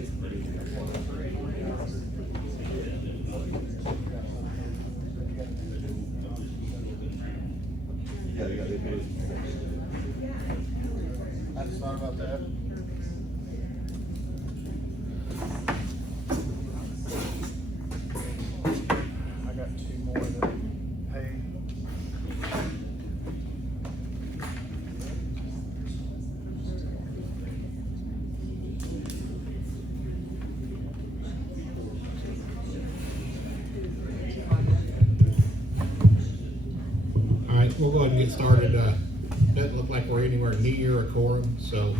I just thought about that. I got two more that paid. All right, we'll go ahead and get started. Doesn't look like we're anywhere near a quorum, so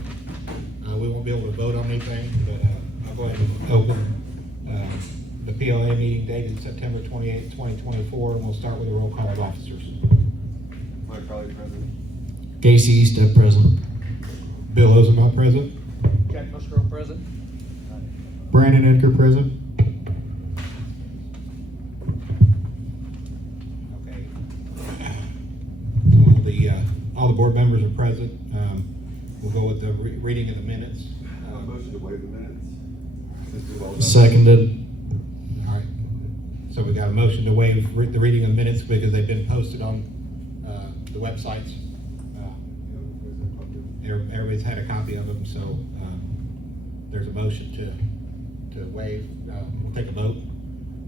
we won't be able to vote on anything, but I'll go ahead and open the POA meeting dated September 28th, 2024, and we'll start with a roll call of officers. Mike Crowley, present. Casey Easton, present. Bill Ozenbaugh, present. Jack Musgrove present. Brandon Edgar, present. Okay. All the board members are present. We'll go with the reading of the minutes. Motion to waive the minutes. Seconded. All right. So we got a motion to waive the reading of minutes because they've been posted on the websites. Everybody's had a copy of them, so there's a motion to waive. We'll take a vote.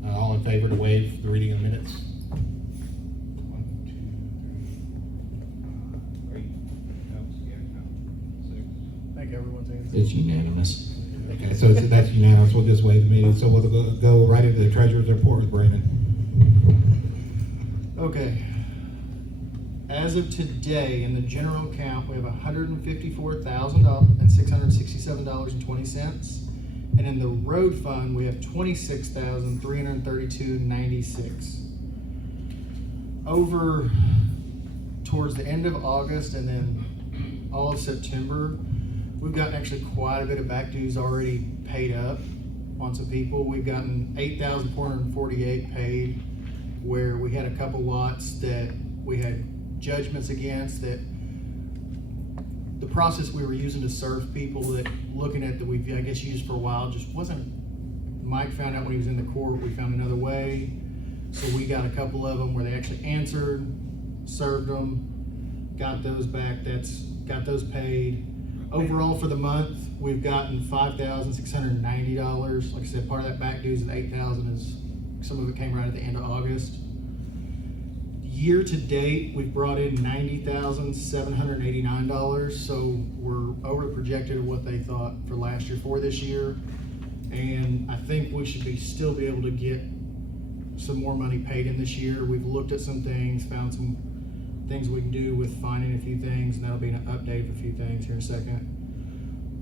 All in favor to waive the reading of minutes? 1, 2, 3, 4, 5, 6. I think everyone's answered. It's unanimous. Okay, so that's unanimous. We'll just waive the meeting. So we'll go right into the treasurer's report with Brandon. Okay. As of today, in the general account, we have $154,667.20. And in the road fund, we have $26,332.96. Over towards the end of August and then all of September, we've gotten actually quite a bit of back dues already paid up on some people. We've gotten $8,448 paid, where we had a couple lots that we had judgments against, that the process we were using to serve people, that looking at that we've, I guess, used for a while, just wasn't. Mike found out when he was in the court, we found another way. So we got a couple of them where they actually answered, served them, got those back, got those paid. Overall for the month, we've gotten $5,690. Like I said, part of that back dues of $8,000 is, some of it came right at the end of August. Year to date, we've brought in $90,789, so we're over projected of what they thought for last year for this year. And I think we should still be able to get some more money paid in this year. We've looked at some things, found some things we can do with finding a few things, and that'll be an update of a few things here in a second.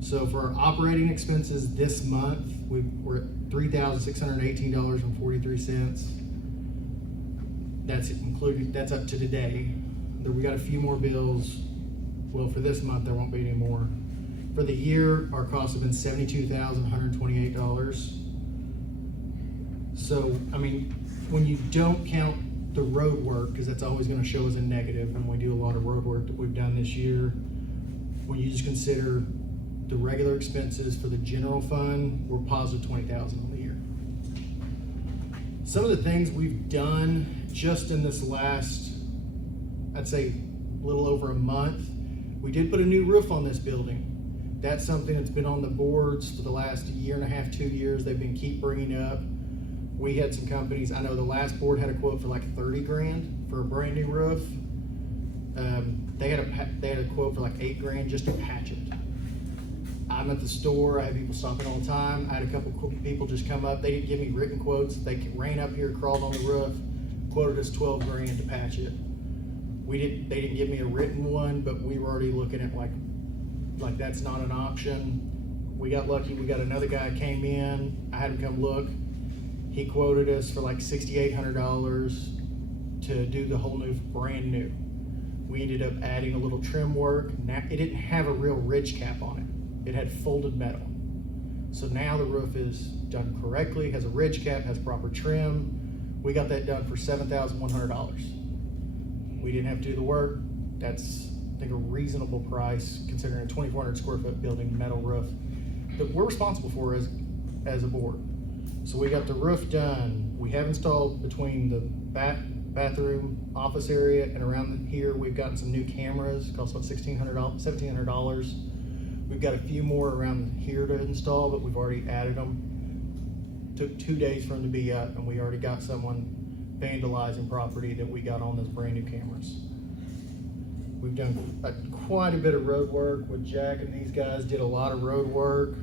So for our operating expenses this month, we're at $3,618.43. That's included, that's up to today. We got a few more bills. Well, for this month, there won't be any more. For the year, our costs have been $72,128. So, I mean, when you don't count the road work, because that's always going to show as a negative, and we do a lot of road work that we've done this year, when you just consider the regular expenses for the general fund, we're positive $20,000 on the year. Some of the things we've done just in this last, I'd say a little over a month, we did put a new roof on this building. That's something that's been on the boards for the last year and a half, 2 years. They've been keep bringing up. We had some companies, I know the last board had a quote for like 30 grand for a brand new roof. They had a quote for like 8 grand just to patch it. I'm at the store, I have people stopping all the time. I had a couple people just come up, they didn't give me written quotes. They ran up here, crawled on the roof, quoted us 12 grand to patch it. They didn't give me a written one, but we were already looking at like that's not an option. We got lucky, we got another guy came in, I had him come look. He quoted us for like $6,800 to do the whole new, brand new. We ended up adding a little trim work. Now, it didn't have a real ridge cap on it. It had folded metal. So now the roof is done correctly, has a ridge cap, has proper trim. We got that done for $7,100. We didn't have to do the work. That's, I think, a reasonable price considering a 2,400 square foot building, metal roof. that we're responsible for as a board. So we got the roof done. We have installed between the bathroom, office area, and around here, we've gotten some new cameras, cost about $1,700. We've got a few more around here to install, but we've already added them. Took 2 days for them to be up, and we already got someone vandalizing property that we got on those brand new cameras. We've done quite a bit of road work with Jack and these guys, did a lot of road work.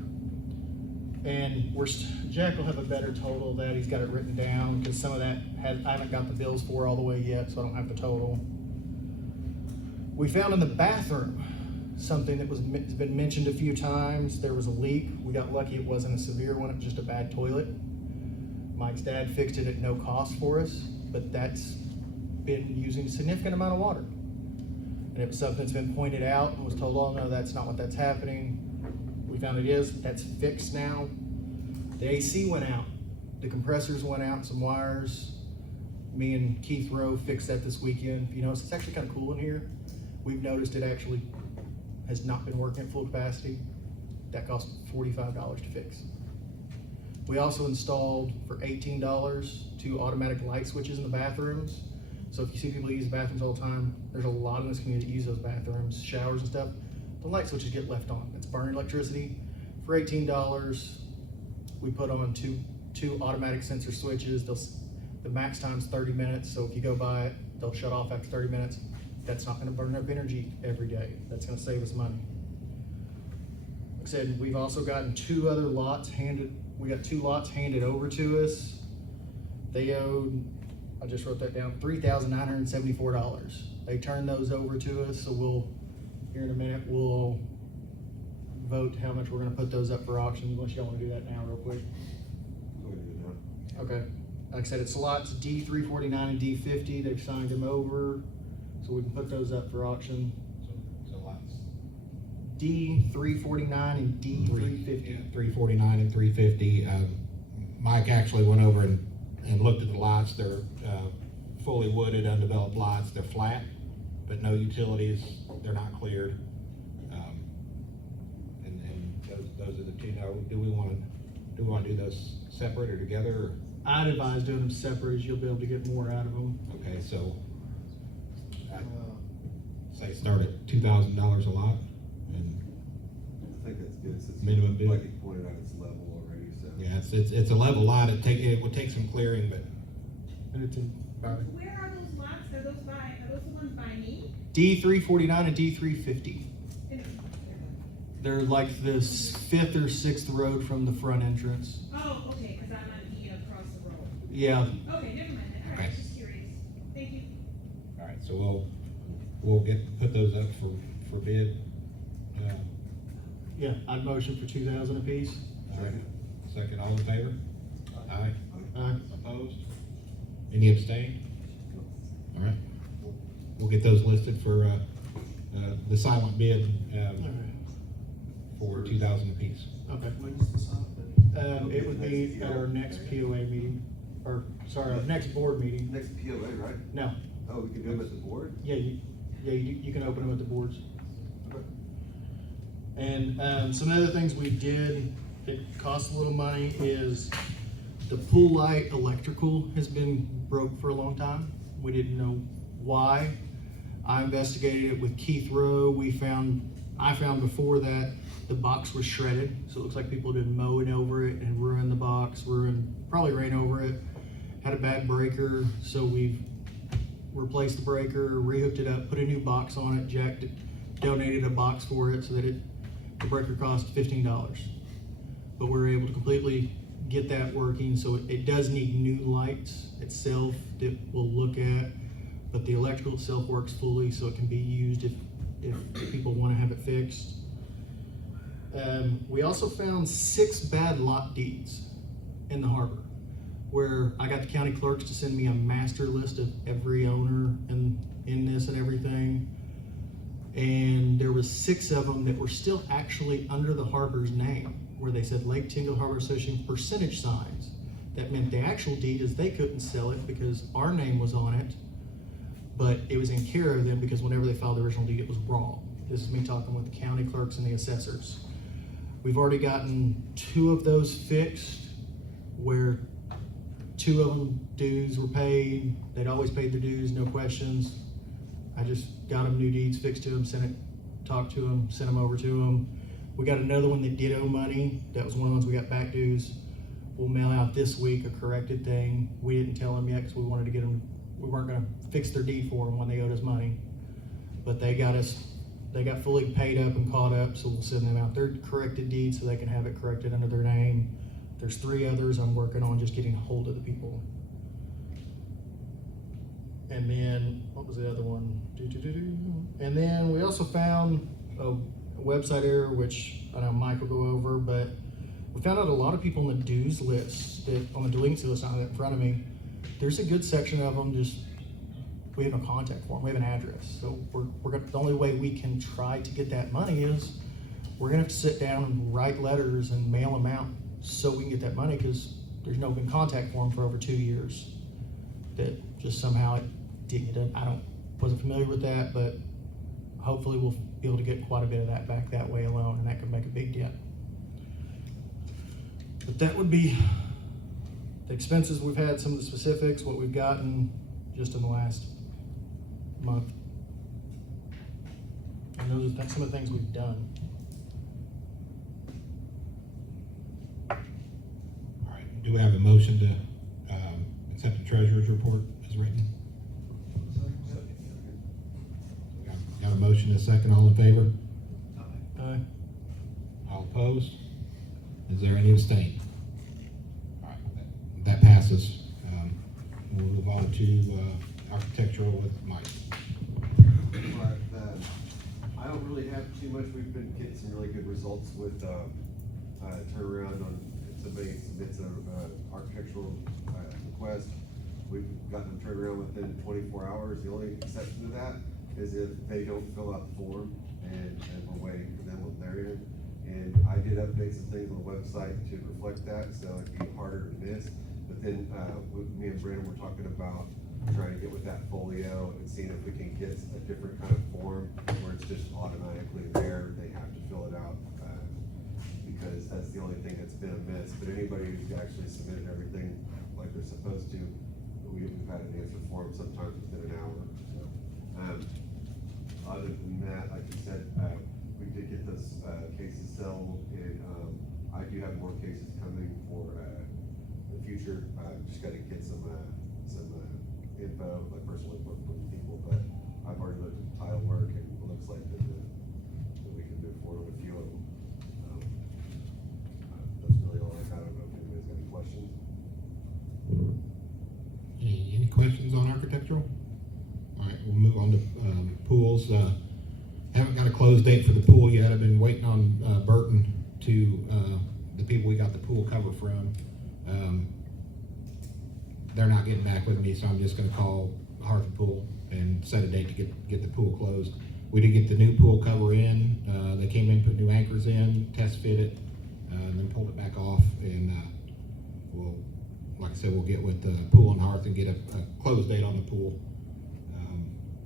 And Jack will have a better total of that. He's got it written down because some of that I haven't got the bills for all the way yet, so I don't have the total. We found in the bathroom something that has been mentioned a few times. There was a leak. We got lucky it wasn't a severe one, it was just a bad toilet. Mike's dad fixed it at no cost for us, but that's been using a significant amount of water. And it was something that's been pointed out and was told, oh no, that's not what that's happening. We found it is, that's fixed now. The AC went out, the compressors went out, some wires. Me and Keith Rowe fixed that this weekend. You notice it's actually kind of cool in here. We've noticed it actually has not been working at full capacity. That cost $45 to fix. We also installed for $18 2 automatic light switches in the bathrooms. So if you see people use the bathrooms all the time, there's a lot in this community that use those bathrooms, showers and stuff. The light switches get left on. It's burning electricity. For $18, we put on two automatic sensor switches. The max time's 30 minutes, so if you go by it, they'll shut off after 30 minutes. That's not gonna burn up energy every day. That's gonna save us money. Like I said, we've also gotten 2 other lots handed. We got 2 lots handed over to us. They owed, I just wrote that down, $3,974. They turned those over to us, so here in a minute, we'll vote how much we're gonna put those up for auction, unless y'all wanna do that now real quick. Go ahead and do it now. Okay, like I said, it's lots D349 and D50, they've signed them over, so we can put those up for auction. So lots. D349 and D350. Yeah, 349 and 350. Mike actually went over and looked at the lots. They're fully wooded, undeveloped lots. They're flat, but no utilities. They're not cleared. And those are the 2. Now, do we want to do those separate or together? Or? I'd advise doing them separate, as you'll be able to get more out of them. Okay, so say start at $2,000 a lot, and I think that's good, since minimum bid. like you pointed out, it's level already, so. yeah, it's a level lot. It would take some clearing, but And it's in Where are those lots? Are those the ones by me? D349 and D350. They're like this 5th or 6th road from the front entrance. Oh, okay, because I'm on E across the road. Yeah, Okay, never mind then. All right, just curious. Thank you. all right. So we'll put those up for bid. yeah, I'd motion for 2,000 apiece. All right. Second, all in favor? Aye. Aye. Opposed? Any abstain? All right. We'll get those listed for the silent bid for 2,000 apiece. Okay. It would be at our next POA meeting, or sorry, our next board meeting. Next POA, right? No, Oh, we can do them at the board? yeah, you can open them at the boards. Okay. And some other things we did that cost a little money is the pool light electrical has been broke for a long time. We didn't know why. I investigated it with Keith Rowe. I found before that the box was shredded, so it looks like people had been mowing over it and ruined the box, probably ran over it, had a bad breaker, so we've replaced the breaker, rehooked it up, put a new box on it. Jack donated a box for it so that the breaker cost $15. But we were able to completely get that working, so it does need new lights itself that we'll look at, but the electrical itself works fully, so it can be used if people want to have it fixed. We also found 6 bad lot deeds in the harbor, where I got the county clerks to send me a master list of every owner in this and everything. And there was 6 of them that were still actually under the harbor's name, where they said Lake Tingle Harbor Association percentage signs. That meant the actual deed is they couldn't sell it because our name was on it, but it was in care of them because whenever they filed the original deed, it was wrong. This is me talking with the county clerks and the assessors. We've already gotten 2 of those fixed, where 2 of them dues were paid. They'd always paid their dues, no questions. I just got them new deeds fixed to them, talked to them, sent them over to them. We got another one that did owe money. That was one of the ones we got back dues. We'll mail out this week a corrected thing. We didn't tell them yet because we wanted to get them, we weren't gonna fix their deed for them when they owed us money. But they got fully paid up and caught up, so we'll send them out their corrected deed so they can have it corrected under their name. There's 3 others I'm working on just getting a hold of the people. And then, what was the other one? And then we also found a website error, which I know Mike will go over, but we found out a lot of people on the dues list, that on the delinquency list, not in front of me, there's a good section of them just, we have no contact form, we have an address. So we're gonna, the only way we can try to get that money is we're gonna have to sit down and write letters and mail them out so we can get that money, because there's no been contact form for over 2 years. That just somehow it didn't get done. Wasn't familiar with that, but hopefully we'll be able to get quite a bit of that back that way alone, and that could make a big dent. But that would be the expenses we've had, some of the specifics, what we've gotten just in the last month. And those are some of the things we've done. All right, do we have a motion to accept the treasurer's report as written? Got a motion, a second, all in favor? All opposed? Is there any abstain? All right, that passes. We'll move on to architectural with Mike. But, I don't really have too much. We've been getting some really good results with turnaround on if somebody submits a architectural request. We've gotten them turned around within 24 hours. The only exception to that is if they don't fill out the form and we're waiting for them on their end. And I did update some things on the website to reflect that, so it'd be harder to miss. But then me and Brandon were talking about trying to get with that folio and seeing if we can get a different kind of form where it's just automatically there. They have to fill it out because that's the only thing that's been amiss. But anybody who's actually submitted everything like they're supposed to, we've had an answer for them sometimes within an hour. So, other than that, like you said, we did get those cases settled, and I do have more cases coming for the future. Just got to get some info, like personal info from people, but I've already looked at the title work, and it looks like that we can move forward with a few of them. That's really all I got. I don't know if anybody's got any questions. Any questions on architectural? All right, we'll move on to pools. Haven't got a close date for the pool yet. I've been waiting on Burton to the people we got the pool cover from. They're not getting back with me, so I'm just going to call Hartford Pool and set a date to get the pool closed. We did get the new pool cover in. They came in, put new anchors in, test fit it, and then pulled it back off. And we'll, like I said, we'll get with the pool and hearth and get a close date on the pool.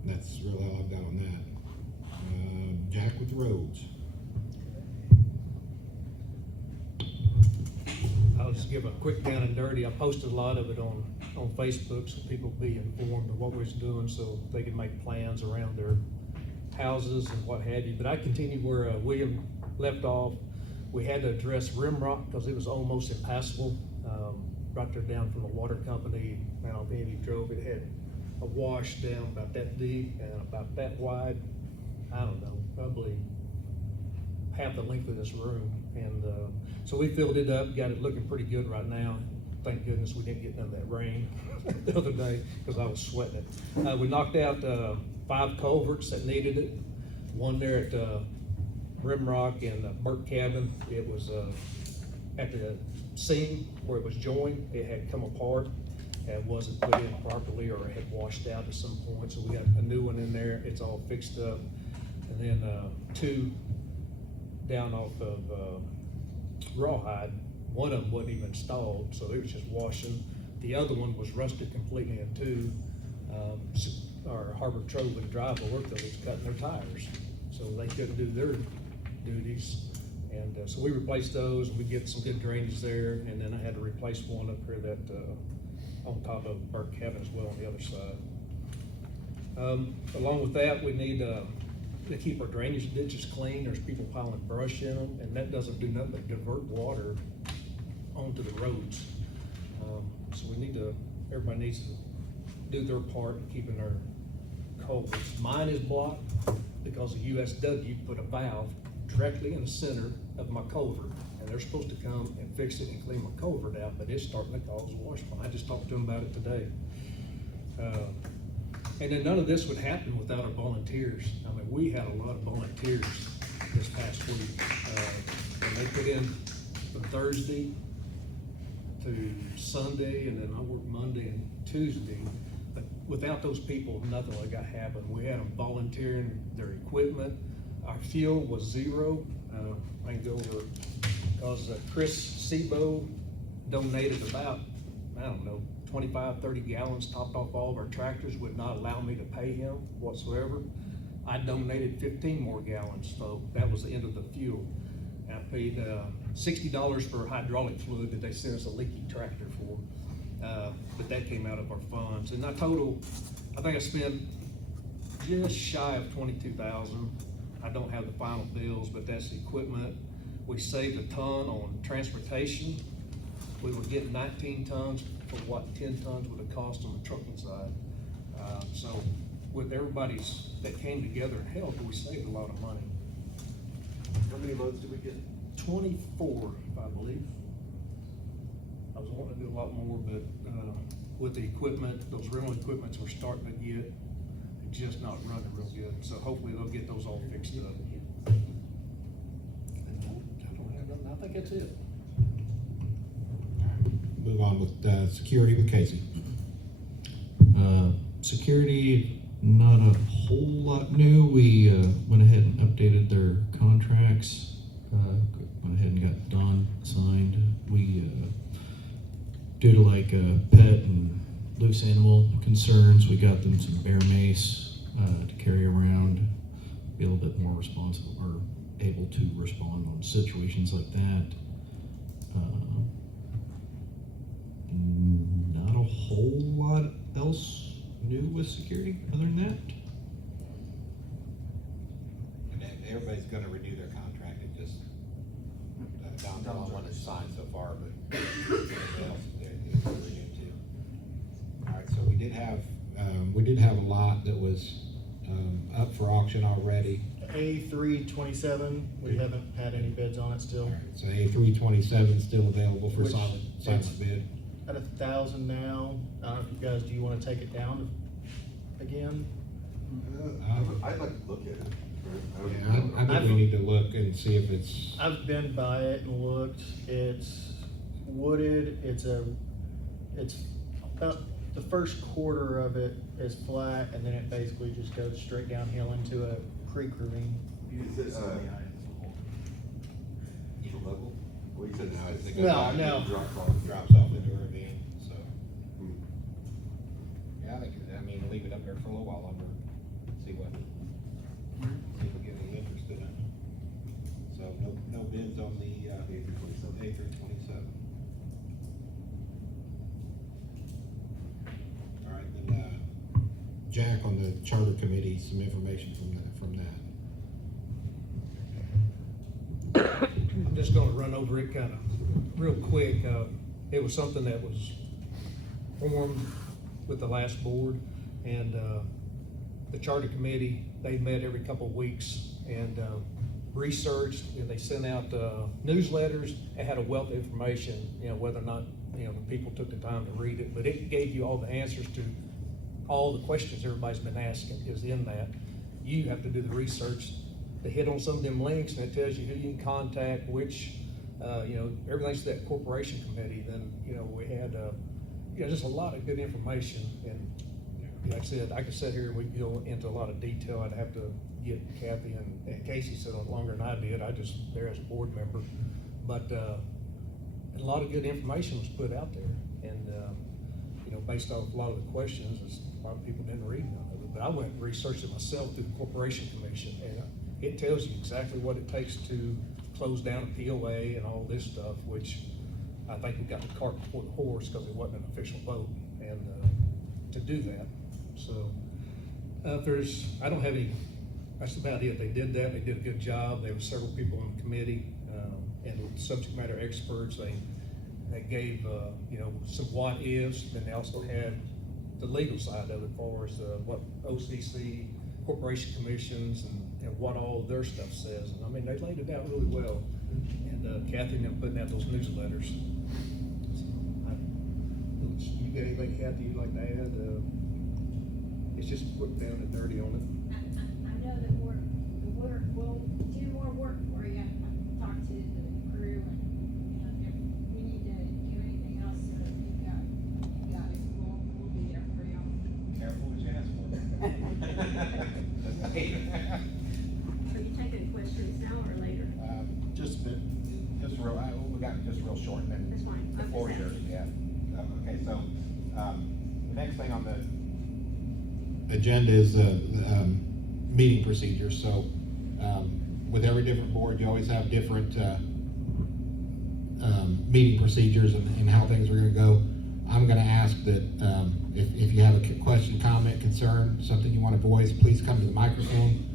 That's really all I've got on that. Jack with the roads. I'll just give a quick down and dirty. I posted a lot of it on Facebook so people be informed of what we're doing so they can make plans around their houses and what have you. But I continued where William left off. We had to address rim rock because it was almost impassable. Right there down from the water company. I don't know if any of you drove it. Had a wash down about that deep and about that wide. I don't know, probably half the length of this room. And so we filled it up, got it looking pretty good right now. Thank goodness we didn't get none of that rain the other day because I was sweating it. We knocked out 5 culverts that needed it. One there at Rimrock and Burke Cabin. It was at the seam where it was joined. It had come apart. It wasn't put in properly, or it had washed out at some point. So we got a new one in there. It's all fixed up. And then 2 down off of Rawhide. One of them wasn't even installed, so it was just washing. The other one was rusted completely in 2. Our Harbor Trove and Drive work that was cutting their tires, so they couldn't do their duties. And so we replaced those, and we get some good drainage there, and then I had to replace one up here that, on top of Burke Cabin as well on the other side. Along with that, we need, to keep our drainage ditches clean. There's people piling brush in them, and that doesn't do nothing but divert water onto the roads. So we need to, everybody needs to do their part in keeping their culverts. Mine is blocked because the USW put a valve directly in the center of my culvert, and they're supposed to come and fix it and clean my culvert out, but it's starting to cause washboard. I just talked to them about it today. And then none of this would happen without our volunteers. I mean, we had a lot of volunteers this past week. And they put in from Thursday to Sunday, and then I worked Monday and Tuesday. But without those people, nothing like that happened. We had them volunteering their equipment. Our fuel was zero. I can go over, because Chris Sebo donated about, I don't know, 25, 30 gallons, topped off all of our tractors, would not allow me to pay him whatsoever. I donated 15 more gallons, so that was the end of the fuel. And I paid $60 for hydraulic fluid that they sent us a leaky tractor for. But that came out of our funds. And I think I spent just shy of 22,000. I don't have the final bills, but that's the equipment. We saved a ton on transportation. We were getting 19 tons for what 10 tons would have cost on the trucking side. So with everybody's that came together and helped, we saved a lot of money. How many loads did we get? 24, I believe. I was wanting to do a lot more, but with the equipment, those rental equipments we're starting to get, just not running real good. So hopefully they'll get those all fixed up. I don't have nothing. I think that's it. Move on with security with Casey. Security, not a whole lot new. We went ahead and updated their contracts. Went ahead and got Don signed. We, due to like pet and loose animal concerns, we got them some bear mace to carry around, be a little bit more responsible or able to respond on situations like that. Not a whole lot else new with security other than that. And then everybody's gonna renew their contract, it just, Don's the only one that's signed so far, but everybody else, they're renewed too. All right, so we did have a lot that was, up for auction already. A327, we haven't had any bids on it still. All right, so A327 is still available for Which silent it's- bid. At 1,000 now. I don't know if you guys, do you want to take it down again? I'd like to look at it. Yeah, I think we need to look and see if it's, I've been by it and looked. It's wooded. It's about the first quarter of it is flat, and then it basically just goes straight downhill into a creek ravine. Is it, even level? Well, you said now it's. No. drops off into a ravine, so. Yeah, I mean, leave it up there for a little while longer, see if we get any interest in it. So no bids on the, A327. All right, then, Jack on the charter committee, some information from that. I'm just gonna run over it kind of real quick. It was something that was formed with the last board, and the charter committee, they met every couple of weeks and researched, and they sent out newsletters. It had a wealth of information, whether or not, the people took the time to read it, but it gave you all the answers to all the questions everybody's been asking is in that. You have to do the research to hit on some of them links, and it tells you who you can contact, which, everything's to that corporation committee. Then, we had, just a lot of good information. And like I said, I could sit here and we could go into a lot of detail. I'd have to get Kathy and Casey sit on longer than I did. I just there as a board member. But a lot of good information was put out there. And, based off a lot of the questions, a lot of people didn't read none of it. But I went and researched it myself through the corporation commission. And it tells you exactly what it takes to closed down a POA and all this stuff, which I think we got the cart before the horse because it wasn't an official vote and, to do that. So, I don't have any, that's about it. They did that, they did a good job. There were several people on the committee, and subject matter experts. They gave, you know, some what ifs, then they also had the legal side of it as far as, what OCC, corporation commissions, and what all their stuff says. And I mean, they laid it out really well. And, Kathy and them putting out those newsletters. So, you got anything, Kathy, you'd like to add? It's just quick down and dirty on it. I know that we'll do more work for you. I've talked to the crew and if we need to do anything else, you've got it. We'll be there for you. Careful what you ask So you taking questions now or later? Just real, we got just real short and then. That's fine. The I'm floor just is yours, asking. yeah. Okay, so, the next thing on the agenda is, meeting procedures, so, with every different board, you always have different, meeting procedures and how things are gonna go. I'm gonna ask that, if you have a question, comment, concern, something you wanna voice, please come to the microphone.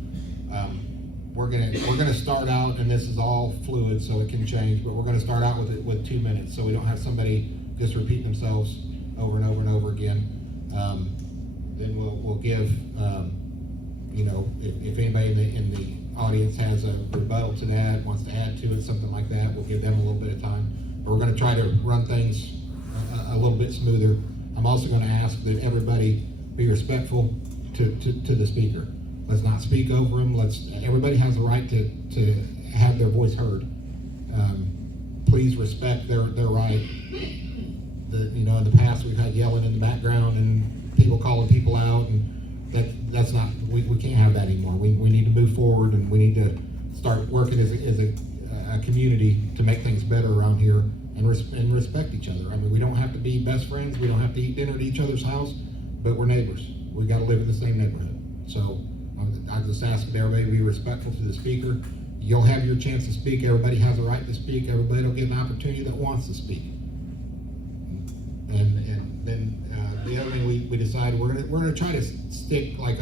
We're gonna start out, and this is all fluid, so it can change, but we're gonna start out with 2 minutes, so we don't have somebody just repeat themselves over and over and over again. Then we'll give, you know, if anybody in the audience has a rebuttal to that, wants to add to it, something like that, we'll give them a little bit of time. But we're gonna try to run things a little bit smoother. I'm also gonna ask that everybody be respectful to the speaker. Let's not speak over them. Everybody has the right to have their voice heard. Please respect their right. You know, in the past, we've had yelling in the background and people calling people out, and that's not, we can't have that anymore. We need to move forward, and we need to start working as a community to make things better around here and respect each other. I mean, we don't have to be best friends. We don't have to eat dinner at each other's house, but we're neighbors. We gotta live in the same neighborhood. So I just ask that everybody be respectful to the speaker. You'll have your chance to speak. Everybody has a right to speak. Everybody will get an opportunity that wants to speak. And then the other thing we decided, we're gonna try to stick like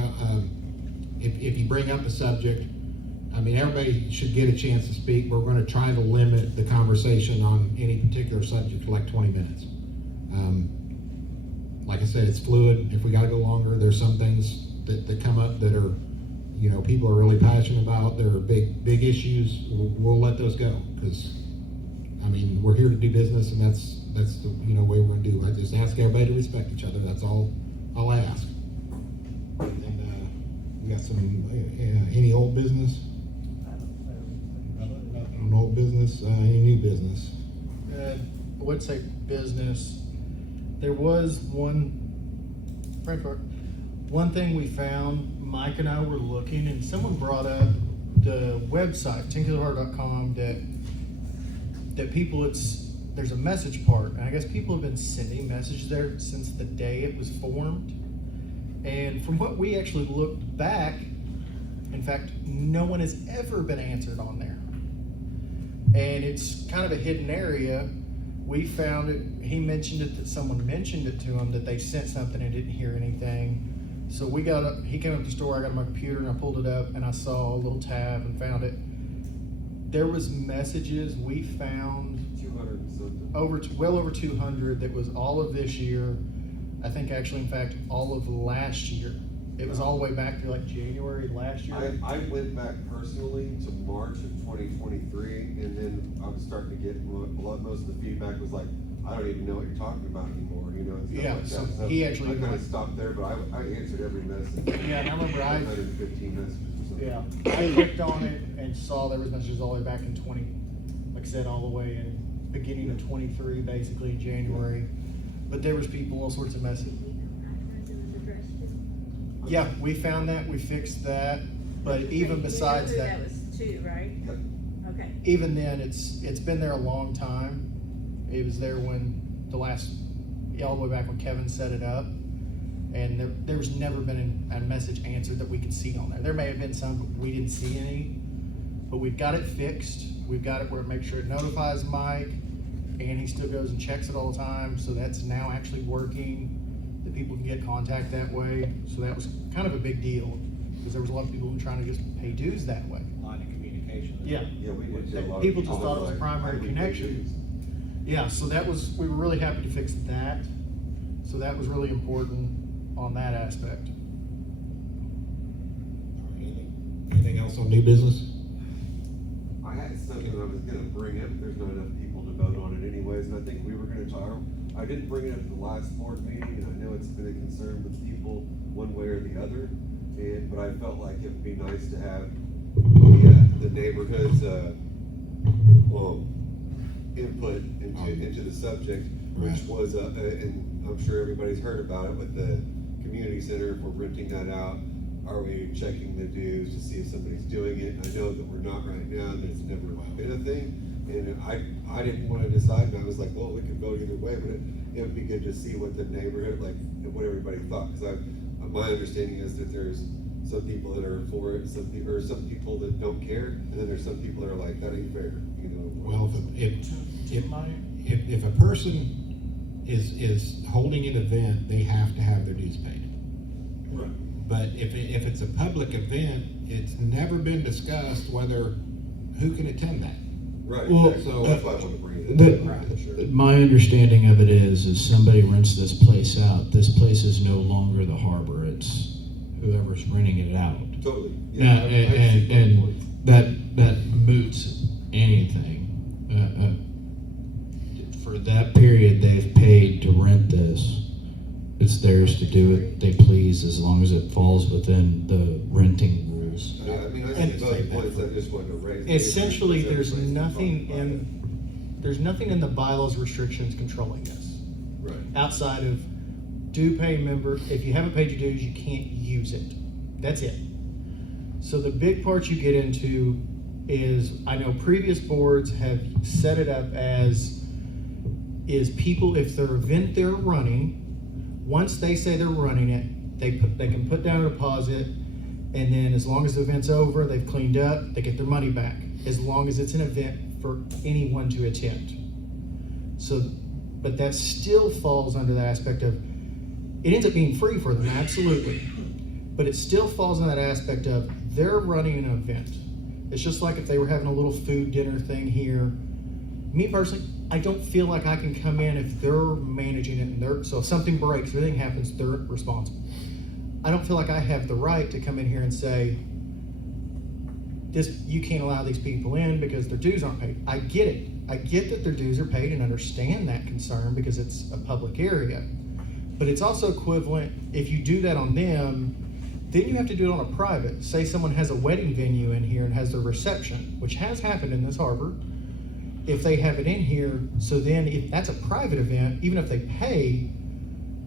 if you bring up a subject, I mean, everybody should get a chance to speak. We're gonna try to limit the conversation on any particular subject to like 20 minutes. Like I said, it's fluid. If we gotta go longer, there's some things that come up that are, you know, people are really passionate about. There are big issues. We'll let those go, because I mean, we're here to do business, and that's the, you know, way we're gonna do. I just ask everybody to respect each other. That's all I'll ask. And we got some any old business? Nothing on old business. Any new business? I would say business. There was one thing we found. Mike and I were looking, and someone brought up the website, tinkilheart.com, that people, there's a message part, and I guess people have been sending messages there since the day it was formed. And from what we actually looked back, in fact, no one has ever been answered on there. And it's kind of a hidden area. We found it, he mentioned it, that someone mentioned it to him, that they sent something and didn't hear anything. So he came up to the store, I got on my computer and I pulled it up and I saw a little tab and found it. There was messages we found 200 and something. well over 200 that was all of this year. I think actually, in fact, all of last year. It was all the way back to like January last year. I went back personally to March of 2023, and then I was starting to get most of the feedback was like, I don't even know what you're talking about anymore, you know, and stuff Yeah, like so that. So he actually I kind went- of stopped there, but I answered every message. Yeah, and I remember 115 messages or something. Yeah, I clicked on it and saw there was messages all the way back in 20, like I said, all the way in beginning of 23, basically in January. But there was people, all sorts of messages. Yeah, we found that, we fixed that, but even besides You know that, who that was too, right? Yep. Okay. even then, it's been there a long time. It was there when all the way back when Kevin set it up, and there's never been a message answered that we could see on there. There may have been some, but we didn't see any. but we've got it fixed. We've got it where it makes sure it notifies Mike, and he still goes and checks it all the time, so that's now actually working, that people can get contact that way. So that was kind of a big deal, because there was a lot of people who were trying to just pay dues that way. Line of communication. Yeah. Yeah, we did too. A lot of People just thought it was like, primary "How do we connection." do Yeah, so that was, we were really happy to fix that. So that was really important on that aspect. Anything else on new business? these?" I had something I was gonna bring up, there's not enough people to vote on it anyways, and I think we were gonna talk, I didn't bring it up at the last board meeting, and I know it's been a concern with people one way or the other, but I felt like it'd be nice to have the neighborhood's, input into the subject, which was, and I'm sure everybody's heard about it with the community center, if we're renting that out, are we checking the dues to see if somebody's doing it? I know that we're not right now, and it's never been a thing, and I didn't wanna decide, and I was like, well, we could vote either way, but it would be good to see what the neighborhood, like, what everybody thought, cause my understanding is that there's some people that are for it, some people that don't care, and then there's some people that are like, that ain't fair, you know? Well, if a person is holding an event, they have to have their dues paid. Right. But if it's a public event, it's never been discussed whether, who can attend that. Right, Well, exactly. so- That's why I wanna bring it up. The, Sure. my understanding of it is somebody rents this place out, this place is no longer the harbor, it's whoever's renting it out. Totally. Now, I've seen both and points. that moots anything. For that period they've paid to rent this, it's theirs to do it they please, as long as it falls within the renting rules. Yeah, I mean, I And- see both points, I just wanted to raise. the Essentially, issue because there's everybody's been there's nothing in the bylaws restrictions controlling this. talking about it. Outside of due pay member, if you haven't paid your dues, you can't use it. That's it. So the big part you get into is, I know previous boards have set it up as, is people, if their event they're running, once they say they're running it, they can put down a deposit, and then as long as the event's over, they've cleaned up, they get their money back, as long as it's an event for anyone to attend. So, but that still falls under that aspect of, it ends up being free for them, absolutely. But it still falls in that aspect of, they're running an event. It's just like if they were having a little food dinner thing here. Me personally, I don't feel like I can come in if they're managing it, so if something breaks, if anything happens, they're responsible. I don't feel like I have the right to come in here and say, you can't allow these people in because their dues aren't paid. I get it. I get that their dues are paid and understand that concern because it's a public area. But it's also equivalent, if you do that on them, then you have to do it on a private. Say someone has a wedding venue in here and has their reception, which has happened in this harbor. If they have it in here, so then if that's a private event, even if they pay,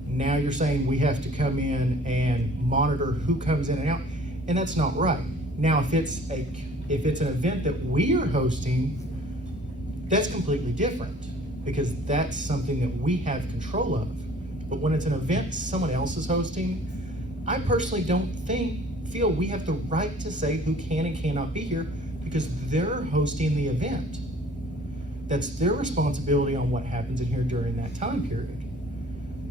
now you're saying we have to come in and monitor who comes in and out, and that's not right. Now, if it's an event that we are hosting, that's completely different because that's something that we have control of. But when it's an event someone else is hosting, I personally don't feel we have the right to say who can and cannot be here because they're hosting the event. That's their responsibility on what happens in here during that time period.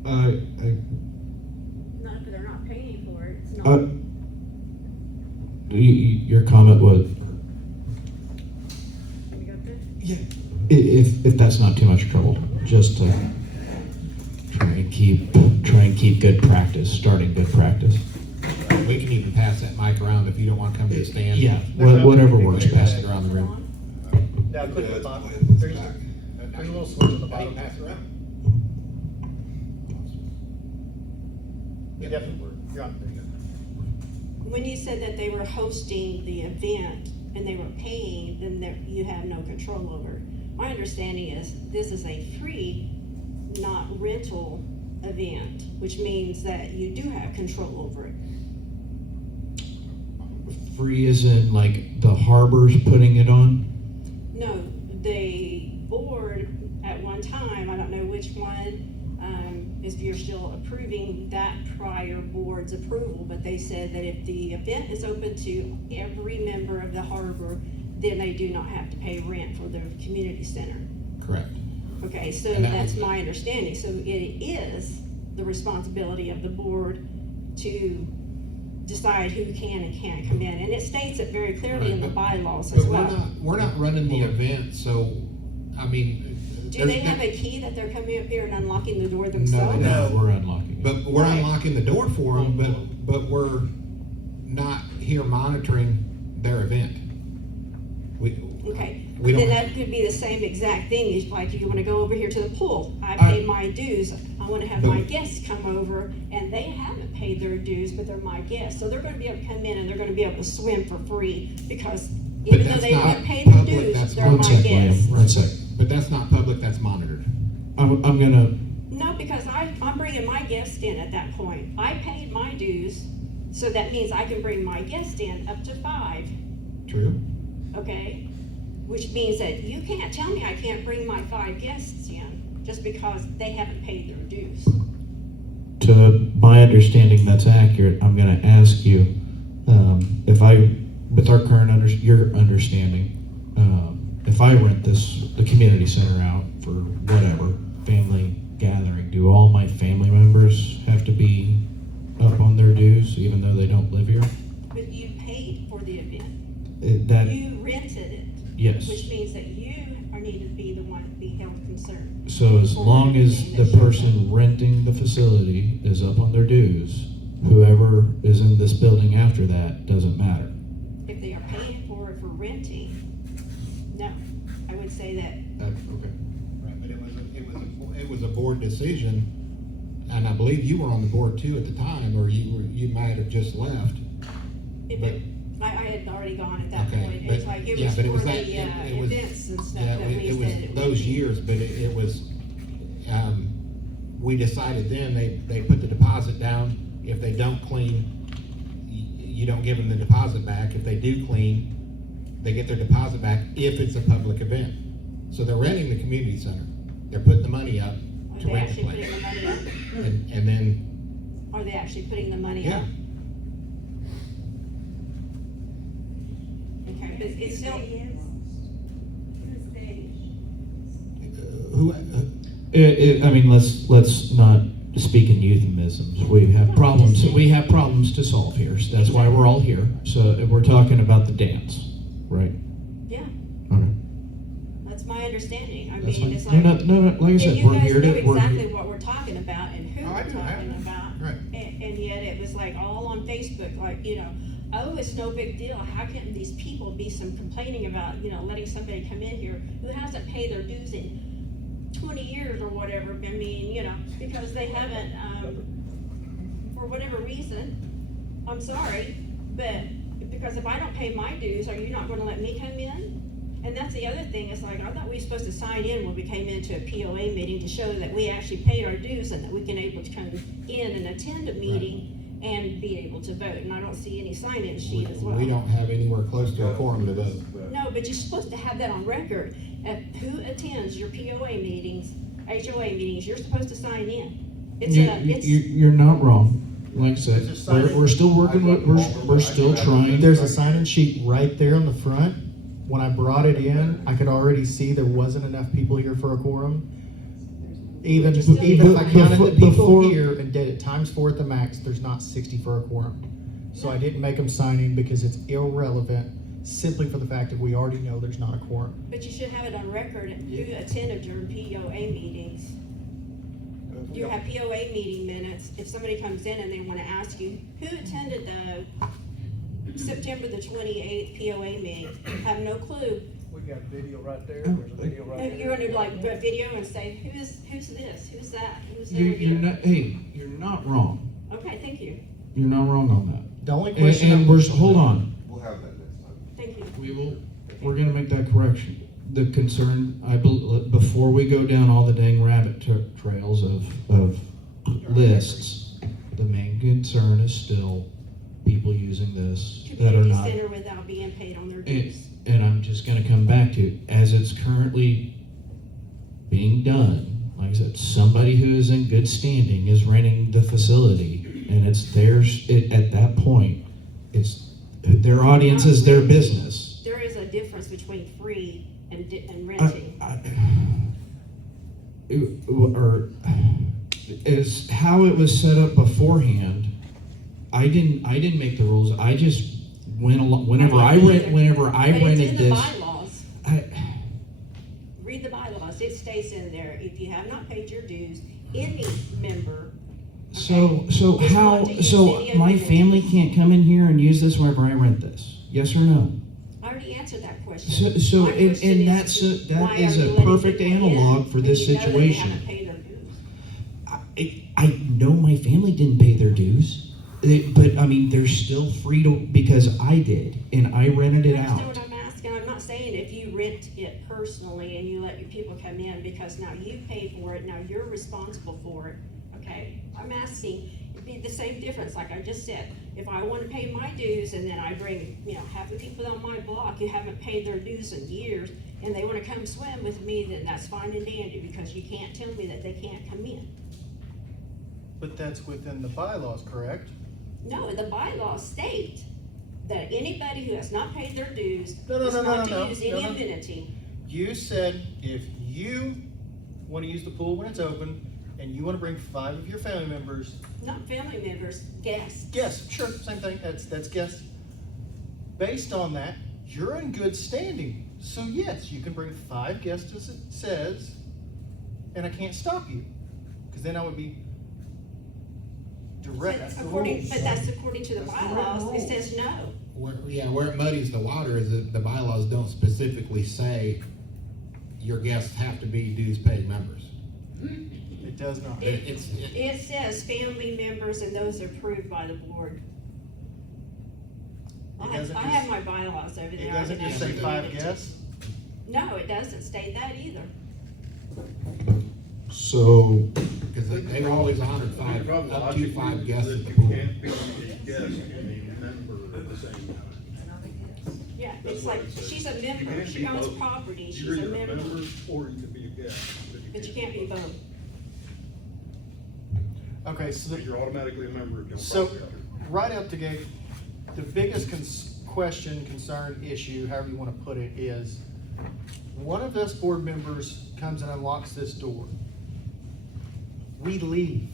Not if they're not paying for it, it's not. Your comment was, You got this? Yeah. if that's not too much trouble, just to try and keep good practice, starting good practice. We can even pass that mic around if you don't wanna come to the stand. Yeah, whatever works Pass best. it around the room. Now click the bottom. Yeah, it's There's back. a little switch on the bottom. Pass it around. You definitely were. You're on. There you go. When you said that they were hosting the event and they were paying, then you have no control over it. My understanding is this is a free, not rental event, which means that you do have control over it. Free as in like the harbor's putting it on? No, the board at one time, I don't know which one, if you're still approving that prior board's approval, but they said that if the event is open to every member of the harbor, then they do not have to pay rent for their community center. Correct. Okay, so And that that's was- my understanding, so it is the responsibility of the board to decide who can and can't come in, and it states it very clearly in the bylaws as But well. we're not running the event, so, I mean. Do there's- they have a key that they're coming up here and unlocking the door No, themselves? they don't. No, we're unlocking it. But we're Right. unlocking the door for them, but we're not here monitoring their event. Okay, We don't- then that could be the same exact thing, is like, you wanna go over here to the pool, I I- paid my dues, I wanna have But- my guests come over, and they haven't paid their dues, but they're my guests, so they're gonna be able to come in and they're gonna be able to swim for free, because But even though that's they not haven't paid their public, dues, that's they're One my sec, William, guests. one sec. But that's not public, that's monitored. I'm gonna, No, because I'm bringing my guests in at that point, I paid my dues, so that means I can bring my guests in up to 5. True. Okay, which means that you can't tell me I can't bring my 5 guests in just because they haven't paid their dues. to my understanding that's accurate, I'm gonna ask you, if I, with our current your understanding, if I rent the community center out for whatever, family gathering, do all my family members have to be up on their dues, even though they don't live here? But you paid for the event, That, you rented it, yes. which means that you are need to be the one to be held concerned. So as long as the person renting the facility is up on their dues, whoever is in this building after that doesn't matter. If they are paying for it for renting, no, I would say that, Okay. Right, but it was a board decision, and I believe you were on the board too at the time, or you might have just left. if But- it, I had already gone at that Okay, point, but- it's like, it yeah, was but for it was the, that- it was- events and stuff Yeah, that we it said was it would those be. years, but it was, we decided then, they put the deposit down. If they don't clean, you don't give them the deposit back. If they do clean, they get their deposit back if it's a public event. So they're renting the community center. They're putting the money up Are to they rent the actually place. putting the money up? And then, Are they actually putting the money yeah, up? Okay, but it's still, who, I mean, let's not speak in euphemisms. We have problems to solve here. So that's why we're all here. So we're talking about the dance, right? yeah, Okay. that's my understanding. I That's mean, fine. it's like. No, like I And said, you we're guys here know to, exactly what we're talking about and who Oh, I we're do, I talking do. about. Right. And yet it was like all on Facebook, like, oh, it's no big deal. How can these people be complaining about, letting somebody come in here who hasn't paid their dues in 20 years or whatever? I mean, because they haven't, for whatever reason, I'm sorry, but because if I don't pay my dues, are you not gonna let me come in? And that's the other thing, it's like, I thought we were supposed to sign in when we came into a POA meeting to show that we actually paid our dues and that we can able to come in and attend a meeting and be able to vote, and I don't see any sign-in sheet as well. we don't have anywhere close to a quorum to vote. No, but you're supposed to have that on record, who attends your POA meetings, HOA meetings, you're supposed to sign in. You're not wrong. Like I said, There's a sign-in- we're still working with, we're still trying. There's a sign-in sheet right there on the front. When I brought it in, I could already see there wasn't enough people here for a quorum. Even if I counted the people Before- here and did it times 4 at the max, there's not 60 for a quorum. So I didn't make them sign in because it's irrelevant, simply for the fact that we already know there's not a quorum. But you should have it on record, who attended your POA meetings. You have POA meeting minutes, if somebody comes in and they wanna ask you, who attended the September the 28th POA meeting, have no clue. We got a video right there, there's a video right And there. you're gonna like put video and say, who's this, who's that, who's there? You're not, hey, you're not wrong. Okay, thank you, You're not wrong on that. The only question. And hold on. We'll have that next time. thank you. We're gonna make that correction. The concern, before we go down all the dang rabbit trails of lists, the main concern is still people using this that are Community not. center without being paid on their And, dues. and I'm just gonna come back to, as it's currently being done, like I said, somebody who is in good standing is renting the facility, and it's theirs, at that point, it's, their audience is their business. There is a a difference between free and renting. Or is how it was set up beforehand. I didn't make the rules. I just went along whenever I But rented it's in the this. bylaws. Read the bylaws, it states in there, if you have not paid your dues, any member. So Is allowed to use any of my the- family can't come in here and use this whenever I rent this. Yes or no? I already answered that question. So My question and is, that why is are a you letting perfect people in analog for when this you know that they situation. haven't paid their dues? I know my family didn't pay their dues, but I mean they're still free to because I did and I rented it You understand out. what I'm asking? I'm not saying if you rent it personally and you let your people come in because now you pay for it, now you're responsible for it, okay? I'm asking, it'd be the same difference, like I just said. If I wanna pay my dues and then I bring, half the people on my block who haven't paid their dues in years and they wanna come swim with me, then that's fine and dandy because you can't tell me that they can't come in. But that's within the bylaws, correct? No, the bylaws state that anybody who has not paid their dues No, no, is no, no, not no, to use no, any no. amenity. You said if you wanna use the pool when it's open, and you wanna bring 5 of your family members, Not family members, guests. guests, sure, same thing, that's guests. Based on that, you're in good standing. So yes, you can bring 5 guests as it says, and I can't stop you. Cause then I would be direct. But that's according to the bylaws, it says no. Where it muddies the water is that the bylaws don't specifically say your guests have to be dues paid members. It does not. It says family members and those approved by the board. It doesn't I just- have my bylaws over there. It I doesn't can just say actually 5 read it. guests? No, it doesn't state that either. So Because they've always honored I mean, 5, probably up logic to 5 is guests that at the you pool. can't be a guest and a member at the same time. Yeah, That's it's what like, it says. she's a You member, can't she be owns both. property, she's You're a either a member, member or you can be a guest. but you can't be both. Okay, so Because you're automatically a member if you own So, property out here. right up the gate, the biggest question, concern, issue, however you wanna put it, is one of us board members comes and unlocks this door. We leave.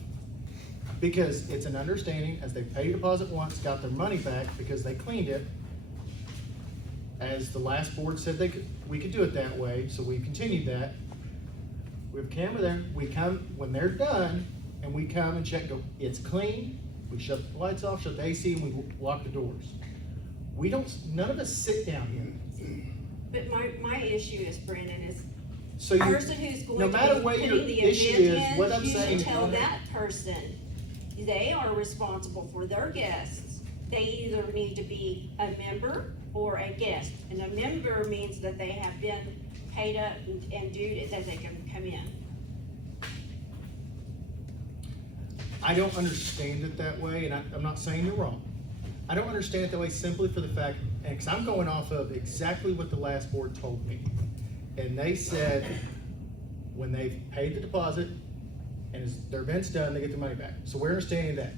Because it's an understanding, as they paid a deposit once, got their money back because they cleaned it. As the last board said we could do it that way, so we continued that. We have a camera there, we come, when they're done, and we come and check, go, it's clean, we shut the lights off, shut the AC, and we lock the doors. We don't, none of us sit down here. But my issue is, Brandon, is So the you, person who's no going to matter be what your putting the issue event is, what I'm in, you saying. should tell that person, they are responsible for their guests. They either need to be a member or a guest, and a member means that they have been paid up and dued that they can come in. I don't understand it that way, and I'm not saying you're wrong. I don't understand it that way simply for the fact, and because I'm going off of exactly what the last board told me. And they said, when they've paid the deposit, and as their event's done, they get their money back. So we're understanding that,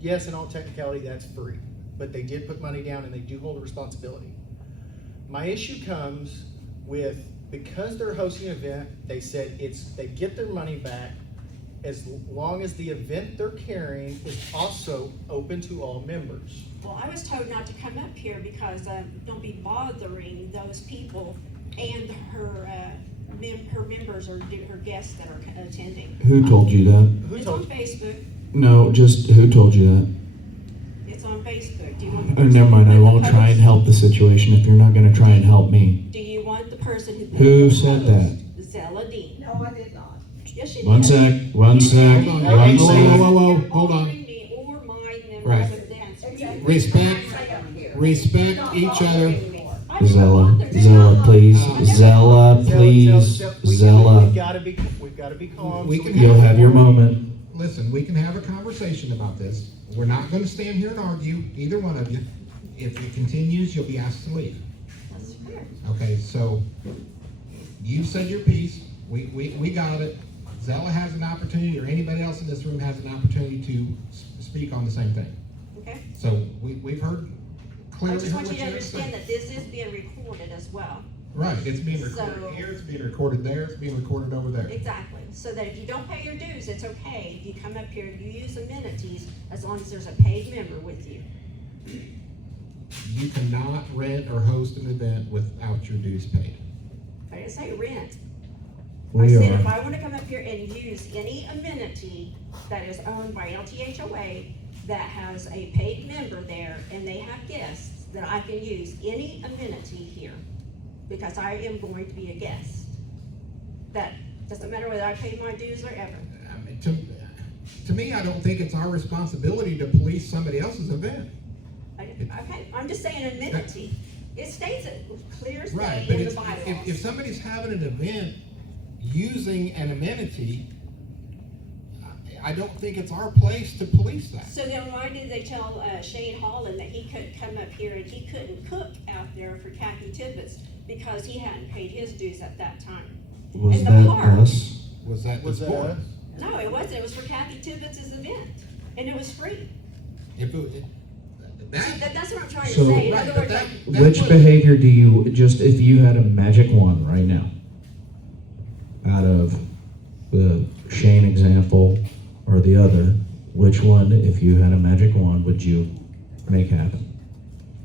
yes, in all technicality, that's free, but they did put money down and they do hold a responsibility. My issue comes with, because they're hosting an event, they said they get their money back as long as the event they're carrying is also open to all members. Well, I was told not to come up here because don't be bothering those people and her members or her guests that are attending. who told you that? Who It's on told? Facebook. No, just who told you that? It's on Facebook. Do you want the Oh, person never mind. who I put the won't try and post? help the situation if you're not going to try and help me. Do you want the person who? put Who the said post? Zella Dean. No, I did not. Yes, she did. One sec. One sec. Hold on, One whoa, sec. whoa, whoa, hold on. Me or my members Right. of the dance. Exactly. Respect, Say up here. respect Not each other. bothering me. Zella, Zella, please. Zella, please. Zella. We've gotta be calm. We so can- can- You'll have your moment. Listen, we can have a conversation about this. We're not gonna stand here and argue, either one of you. If it continues, you'll be asked to leave. That's fair. Okay, so you've said your piece. We got it. Zella has an opportunity, or anybody else in this room has an opportunity to speak on the same thing. Okay. So we've heard I clearly just heard want you what to you had to say. understand that this is being recorded as well. Right, it's being recorded So- here, it's being recorded there, it's being recorded over there. Exactly, so that if you don't pay your dues, it's okay, you come up here, you use amenities, as long as there's a paid member with you. You cannot rent or host an event without your dues paid. I didn't say rent. I We said if are, I wanna come up here and use any amenity that is owned by LTHOA that has a paid member there and they have guests, that I can use any amenity here, because I am going to be a guest. That doesn't matter whether I pay my dues or ever. I mean, to me, I don't think it's our responsibility to police somebody else's event. Okay, I'm just saying amenity, it states it clear as Right, day but in the it's, bylaws. if somebody's having an event using an amenity, I don't think it's our place to police that. So then why did they tell Shane Holland that he couldn't come up here and he couldn't cook out there for Kathy Tibbetts because he hadn't paid his dues at that time? was in the that park. us? Was that the Was that sport? us? No, it wasn't, it was for Kathy Tibbetts' event, and it was free. If it, See, that, that's what I'm trying to So- say, in right, other but words, that, like, that Which was- behavior do you, just if you had a magic wand right now, out of the Shane example or the other, which one, if you had a magic wand, would you make happen?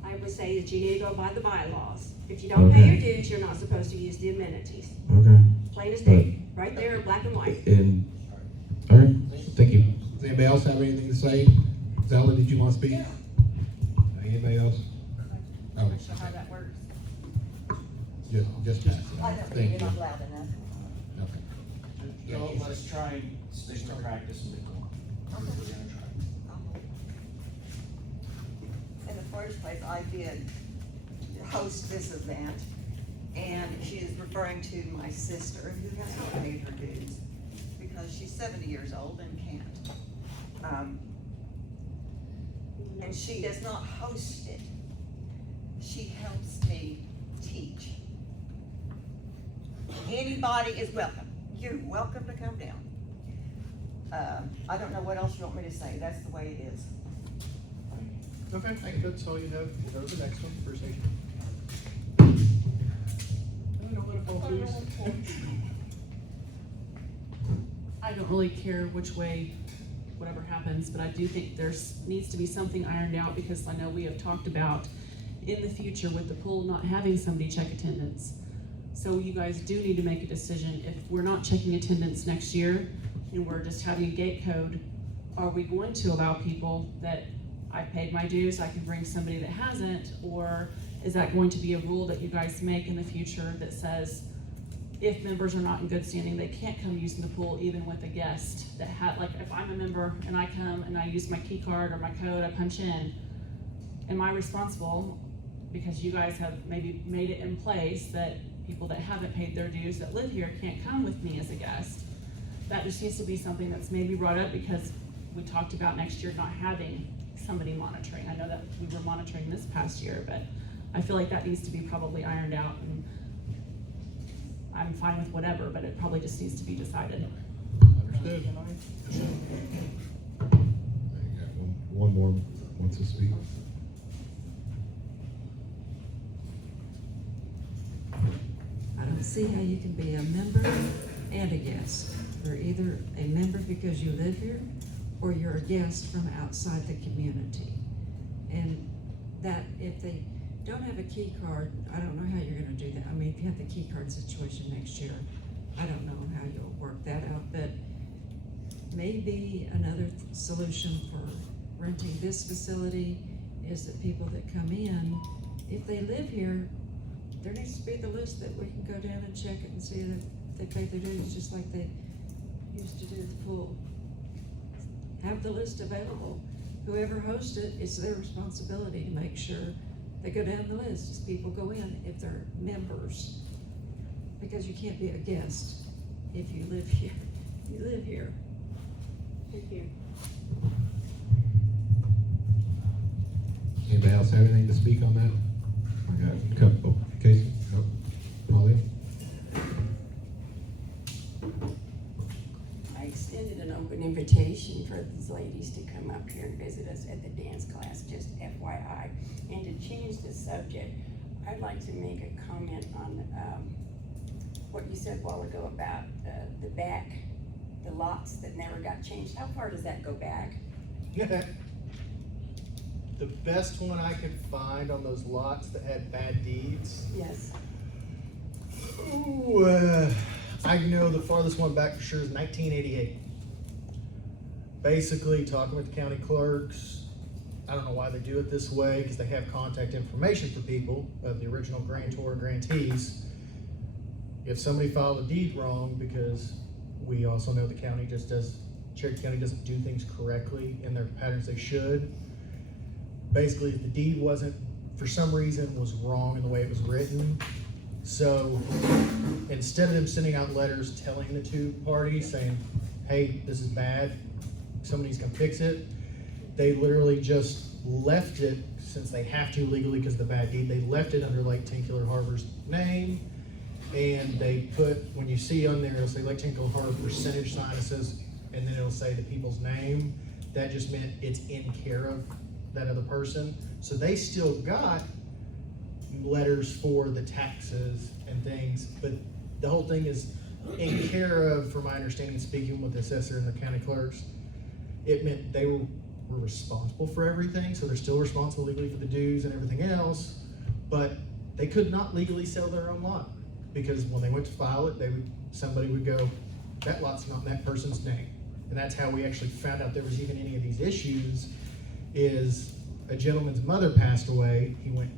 I would say that you need to go by the bylaws. If you don't pay Okay. your dues, you're not supposed to use the amenities, Okay. plain as day, right there, black and white. And, all right, thank you. Does anybody else have anything to say? Zella, did you want to speak? Anybody else? Oh, I'm not sure how that works. just pass it. I know, Thank you're you. not loud enough. Okay. Joe, let's try and stick to practice and be calm. We're gonna try. In the first place, I did host this event, and she is referring to my sister who has not paid her dues because she's 70 years old and can't. And she does not host it. She helps me teach. Anybody is welcome. You're welcome to come down. I don't know what else you want me to say. That's the way it is. Okay, I think that's all you have. We'll go to the next one, first aid. Don't let it fall, please. I don't really care which way, whatever happens, but I do think needs to be something ironed out, because I know we have talked about in the future with the pool not having somebody check attendance. So you guys do need to make a decision. If we're not checking attendance next year and we're just having a gate code, are we going to allow people that I paid my dues, I can bring somebody that hasn't? Or is that going to be a rule that you guys make in the future that says if members are not in good standing, they can't come using the pool even with a guest that had, like, if I'm a member and I come and I use my key card or my code, I punch in, am I responsible because you guys have maybe made it in place that people that haven't paid their dues that live here can't come with me as a guest? That just needs to be something that's maybe brought up, because we talked about next year not having somebody monitoring. I know that we were monitoring this past year, but I feel like that needs to be probably ironed out, and I'm fine with whatever, but it probably just needs to be decided. Understood. One more wants to speak. I don't see how you can be a member and a guest. You're either a member because you live here, or you're a guest from outside the community. And that, if they don't have a key card, I don't know how you're gonna do that. I mean, if you have the key card situation next year, I don't know how you'll work that out, but maybe another solution for renting this facility is that people that come in, if they live here, there needs to be the list that we can go down and check it and see that they pay their dues, just like they used to do with the pool. Have the list available. Whoever hosts it, it's their responsibility to make sure they go down the list as people go in, if they're members. Because you can't be a guest if you live here. You live here. Thank you. Anybody else have anything to speak on that? I got a couple. Casey? Oh, Molly? I extended an open invitation for these ladies to come up here and visit us at the dance class, just FYI. And to change the subject, I'd like to make a comment on what you said a while ago about the lots that never got changed. How far does that go back? The best one I could find on those lots that had bad deeds. Yes. Ooh, I know the farthest one back for sure is 1988. Basically, talking with the county clerks, I don't know why they do it this way, because they have contact information for people of the original grantor or grantees. If somebody filed a deed wrong, because we also know the county Cherokee County doesn't do things correctly in their patterns they should. Basically, the deed wasn't, for some reason, was wrong in the way it was written. So instead of them sending out letters telling the two parties saying, hey, this is bad, somebody's gonna fix it, they literally just left it, since they have to legally because of the bad deed, they left it under Lake Tinkeler Harbor's name. And they put, when you see on there, it'll say Lake Tinkeler Harbor percentage sign, it says, and then it'll say the people's name. That just meant it's in care of that other person. So they still got letters for the taxes and things, but the whole thing is in care of, from my understanding, speaking with the assessor and the county clerks, it meant they were responsible for everything, so they're still responsible legally for the dues and everything else, but they could not legally sell their own lot, because when they went to file it, somebody would go, that lot's not in that person's name. And that's how we actually found out there was even any of these issues, is a gentleman's mother passed away. He went,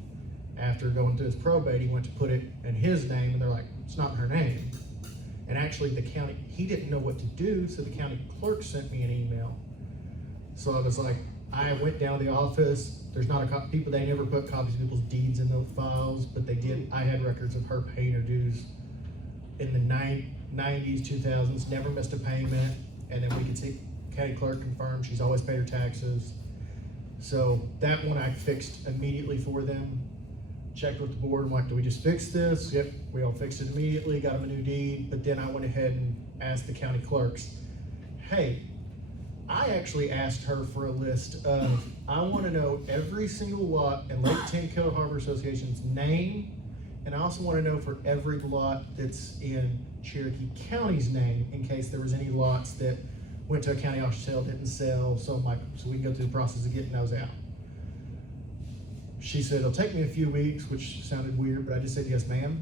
after going through his probate, he went to put it in his name, and they're like, it's not in her name. And actually the county, he didn't know what to do, so the county clerk sent me an email. So I was like, I went down to the office, there's not a copy, people, they never put copies of people's deeds in those files, but they did, I had records of her paying her dues in the 90s, 2000s, never missed a payment, and then we could see, county clerk confirmed she's always paid her taxes. So that one I fixed immediately for them. Checked with the board, I'm like, do we just fix this? Yep, we all fixed it immediately, got them a new deed, but then I went ahead and asked the county clerks, hey, I actually asked her for a list of, I wanna know every single lot in Lake Tinkeler Harbor Association's name, and I also wanna know for every lot that's in Cherokee County's name, in case there was any lots that went to a county auction sale, didn't sell, so we can go through the process of getting those out. She said, it'll take me a few weeks, which sounded weird, but I just said, yes, ma'am.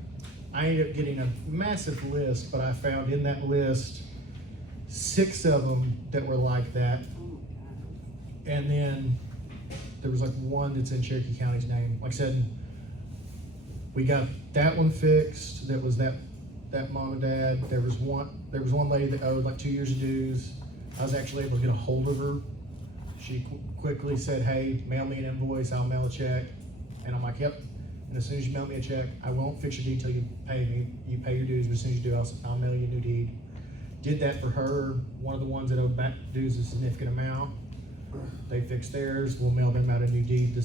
I ended up getting a massive list, but I found in that list 6 of them that were like that. And then there was like one that's in Cherokee County's name. Like I said, we got that one fixed. That was that mom and dad. There was one lady that owed like 2 years of dues. I was actually able to get a hold of her. She quickly said, hey, mail me an invoice, I'll mail a check. And I'm like, yep. And as soon as you mail me a check, I won't fix your deed till you pay me. You pay your dues, but as soon as you do, I'll mail you a new deed. Did that for her. One of the ones that owed back dues a significant amount. They fixed theirs. We'll mail them out a new deed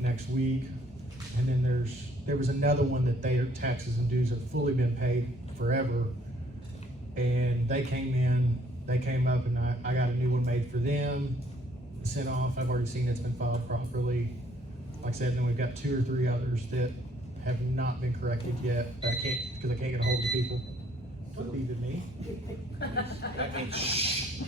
next week. And then there was another one that their taxes and dues have fully been paid forever. And they came up and I got a new one made for them, sent off. I've already seen it's been filed properly. Like I said, then we've got 2 or 3 others that have not been corrected yet. Because I can't get a hold of the people. Don't leave it me.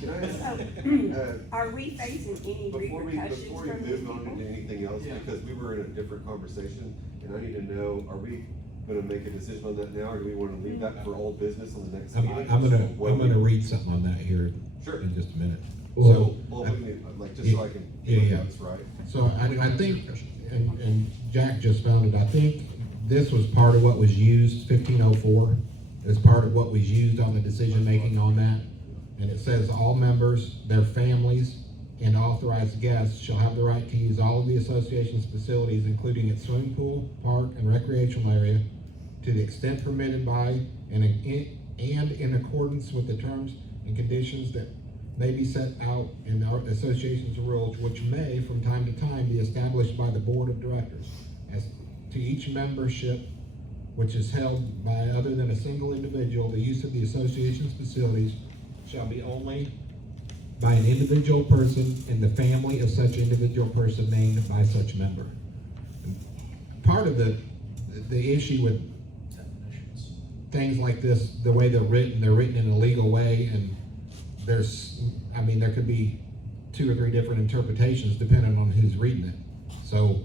Can I ask, Are we facing any repercussions before we from these move on people? into anything else, because we were in a different conversation, and I need to know, are we gonna make a decision on that now, or do we wanna leave that for old business on the next meeting? I'm gonna read something on that here Sure. in just a minute. Well, So, we need, like, just so I can Yeah, look yeah. at this right. So I think, and Jack just found it, I think this was part of what was used, 1504, as part of what was used on the decision-making on that. And it says all members, their families, and authorized guests shall have the right to use all of the association's facilities, including its swimming pool, park, and recreational area, to the extent permitted by and in accordance with the terms and conditions that may be set out in our association's rules, which may, from time to time, be established by the board of directors. As to each membership which is held by other than a single individual, the use of the association's facilities shall be only by an individual person in the family of such individual person named by such member. And part of the issue with Definitions. things like this, the way they're written in a legal way, and there could be 2 or 3 different interpretations depending on who's reading it. So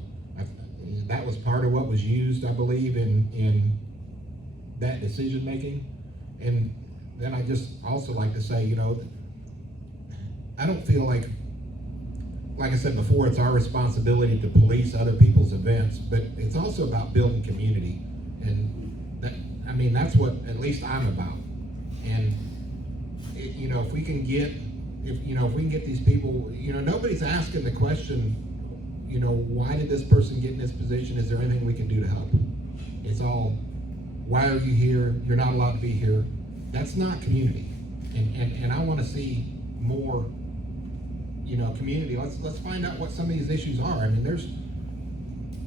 that was part of what was used, I believe, in that decision making. And then I just also like to say, I don't feel like I said before, it's our responsibility to police other people's events, but it's also about building community. And that's what at least I'm about. And if we can get these people, nobody's asking the question, why did this person get in this position? Is there anything we can do to help? It's all, why are you here? You're not allowed to be here. That's not community. And I want to see more, community. Let's find out what some of these issues are. I mean, there's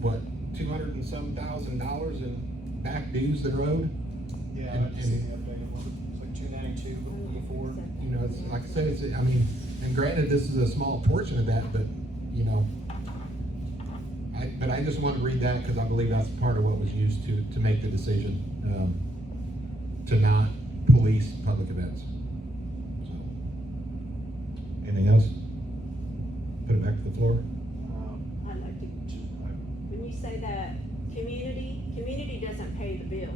what, $200 and some thousand in back dues that are owed. Yeah, And- I see the updated one, it's like 292 before. It's like I said, and granted, this is a small portion of that, but I just want to read that because I believe that's part of what was used to make the decision to not police public events. So, anything else? Put it back to the floor. I'd like to, when you say that community doesn't pay the bills.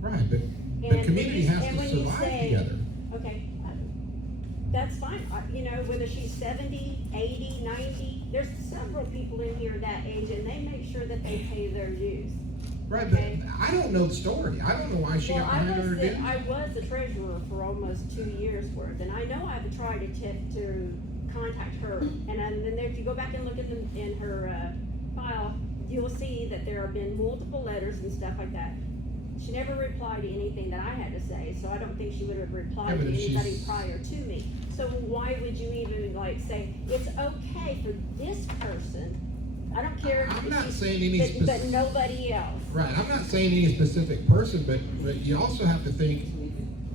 Right, but And community has to when you survive say- together. Okay, that's fine. Whether she's 70, 80, 90, there's several people in here that age, and they make sure that they pay their dues. Right, Okay. but I don't know the story. I don't know why she Well, got behind her dues. I was the treasurer for almost 2 years worth, and I know I've tried to contact her. And then if you go back and look at them in her file, you'll see that there have been multiple letters and stuff like that. She never replied to anything that I had to say, so I don't think she would have replied Yeah, to but if anybody she's- prior to me. So why would you even say, it's okay for this person, I don't care I'm if not she's- saying any but nobody else. Right, I'm not saying any specific person, but you also have to think,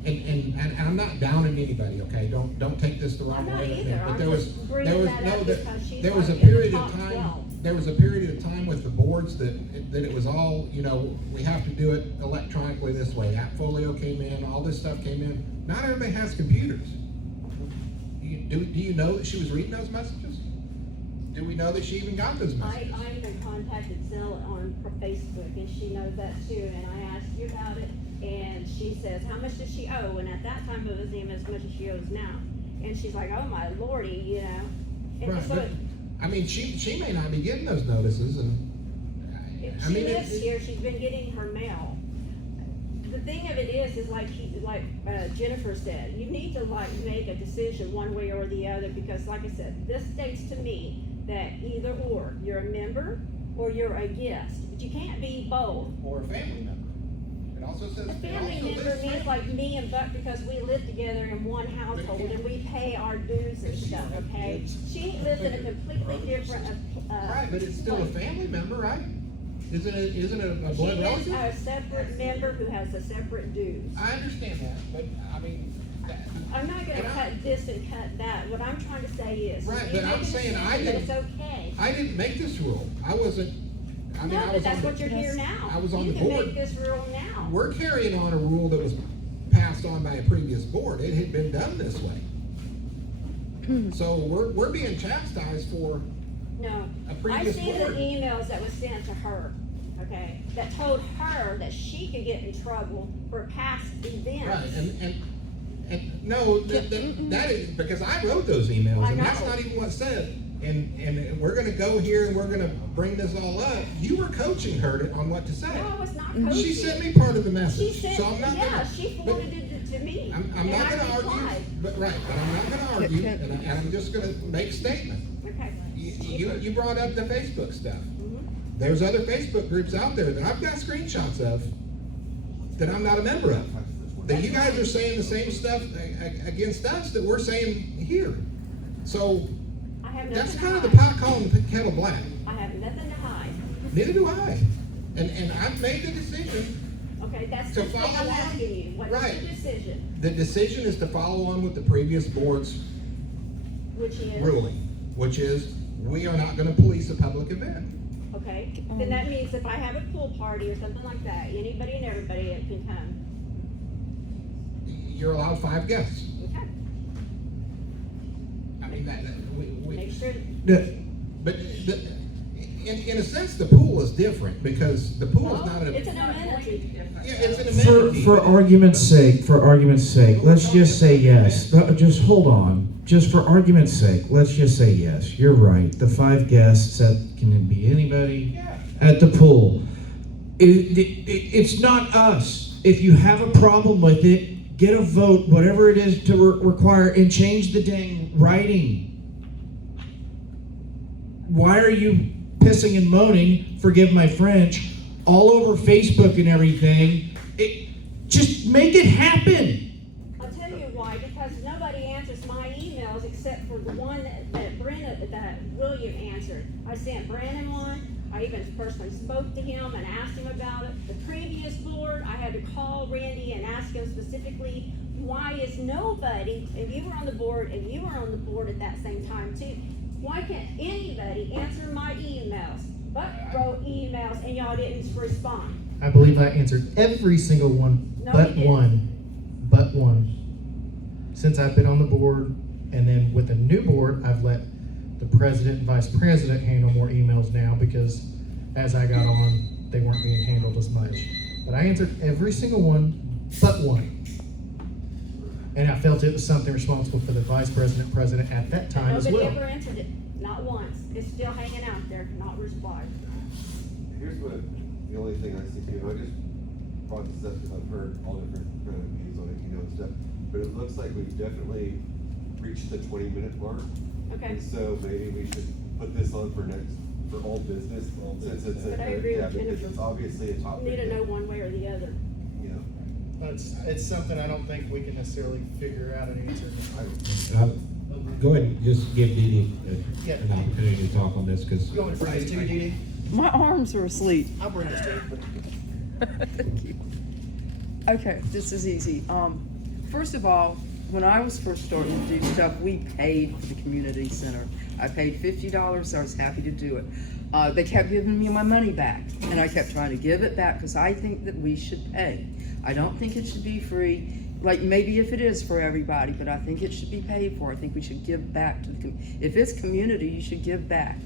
and I'm not downing anybody, okay? Don't take this the wrong I'm not way. either. But I'm there was, just bringing there was, that no, up there- because she's there was a like in the period of top time, 12. there was a period of time with the boards that it was all, we have to do it electronically this way. Appfolio came in, all this stuff came in. Not everybody has computers. Do you know that she was reading those messages? Do we know that she even got those messages? I even contacted Zella on Facebook, and she knows that too, and I asked you about it, and she says, how much does she owe? And at that time, it wasn't even as much as she owes now. And she's like, oh my lordy, And Right, so but, I mean, she may not be getting those notices, and, if I she mean, lives here, she's been getting her mail. The thing of it is like Jennifer said, you need to make a decision one way or the other, because like I said, this states to me that either or, you're a member or you're a guest, but you can't be both. or a family member. It also says. A it family also member lists means like me and Buck, because we live together in one household and we pay our dues and stuff, okay? She lives in a completely different, Right, but it's still a family member, right? Isn't it a She blood is relative? a separate member who has a separate dues. I understand that, but, I mean, I'm not gonna And I- cut this and cut that. What I'm trying to say is, Right, you but make I'm a saying decision I that didn't- it's okay. I didn't make this rule. I wasn't, I mean, No, I but was that's on what you're the, here now. I was on You the can board. make this rule now. We're carrying on a rule that was passed on by a previous board. It had been done this way. So we're being chastised for No, a I previous see the board. emails that was sent to her, okay, that told her that she could get in trouble for past events. Right, and no, that is, because I wrote those emails, I and that's know. not even what's said. And we're gonna go here and we're gonna bring this all up. You were coaching her on what to say. No, I was not coaching. She sent me part of the She message, sent, so I'm not yeah, gonna. she but forwarded it to me. I'm and not I gonna argue, replied. but I'm not gonna argue, and I'm just gonna make a statement. Okay. You brought up the Facebook stuff. Mhm. There's other Facebook groups out there that I've got screenshots of that I'm not a member of. That you guys are saying the same stuff against us that we're saying here. So I have that's nothing kind of to the hide. pot calling the kettle black. I have nothing to hide. Neither do I. And I've made the decision Okay, that's To the thing follow I'm on? asking you, what's Right. the decision, The decision is to follow on with the previous board's which is? ruling, which is we are not gonna police a public event. Okay, then that means if I have a pool party or something like that, anybody and everybody that can come, You're allowed 5 guests. okay? I mean, we. Make sure, But in a sense, the pool is different because the pool is not well, a. it's an amenity. Yeah, it's an For, amenity. for argument's sake, let's just say yes. No, just hold on. Just for argument's sake, let's just say yes. You're right. The 5 guests, that can be anybody at the pool. It's not us. If you have a problem with it, get a vote, whatever it is to require, and change the dang writing. Why are you pissing and moaning, forgive my French, all over Facebook and everything? Just make it happen. I'll tell you why, because nobody answers my emails except for the one that William answered. I sent Brandon one, I even personally spoke to him and asked him about it. The previous board, I had to call Randy and ask him specifically, why is nobody, and you were on the board, and you were on the board at that same time too, why can't anybody answer my emails? But wrote emails and y'all didn't respond. I believe I answered every single one, No, but you didn't. one. Since I've been on the board, and then with the new board, I've let the president and vice president handle more emails now because as I got on, they weren't being handled as much. But I answered every single one, but one. And I felt it was something responsible for the vice president, president at that time as Nobody well. ever answered it, not once. It's still hanging out there, not replied. Here's what, the only thing I see, I just brought this up because I've heard all different kind of views on it, and stuff. But it looks like we've definitely reached the 20-minute mark. Okay. And so maybe we should put this on for old business, since it's But I agree with because Jennifer. it's obviously a topic. We need to know one way or the other. You know, But it's something I don't think we can necessarily figure out an answer. Go ahead and just give Dee Yeah. an opportunity to talk on this because. You want me to bring this to you, Dee Dee? My arms are asleep. I'll bring this to you. Thank you. Okay, this is easy. First of all, when I was first starting to do stuff, we paid for the community center. I paid $50, I was happy to do it. They kept giving me my money back, and I kept trying to give it back because I think that we should pay. I don't think it should be free, like maybe if it is for everybody, but I think it should be paid for. I think we should give back to the if it's community, you should give back.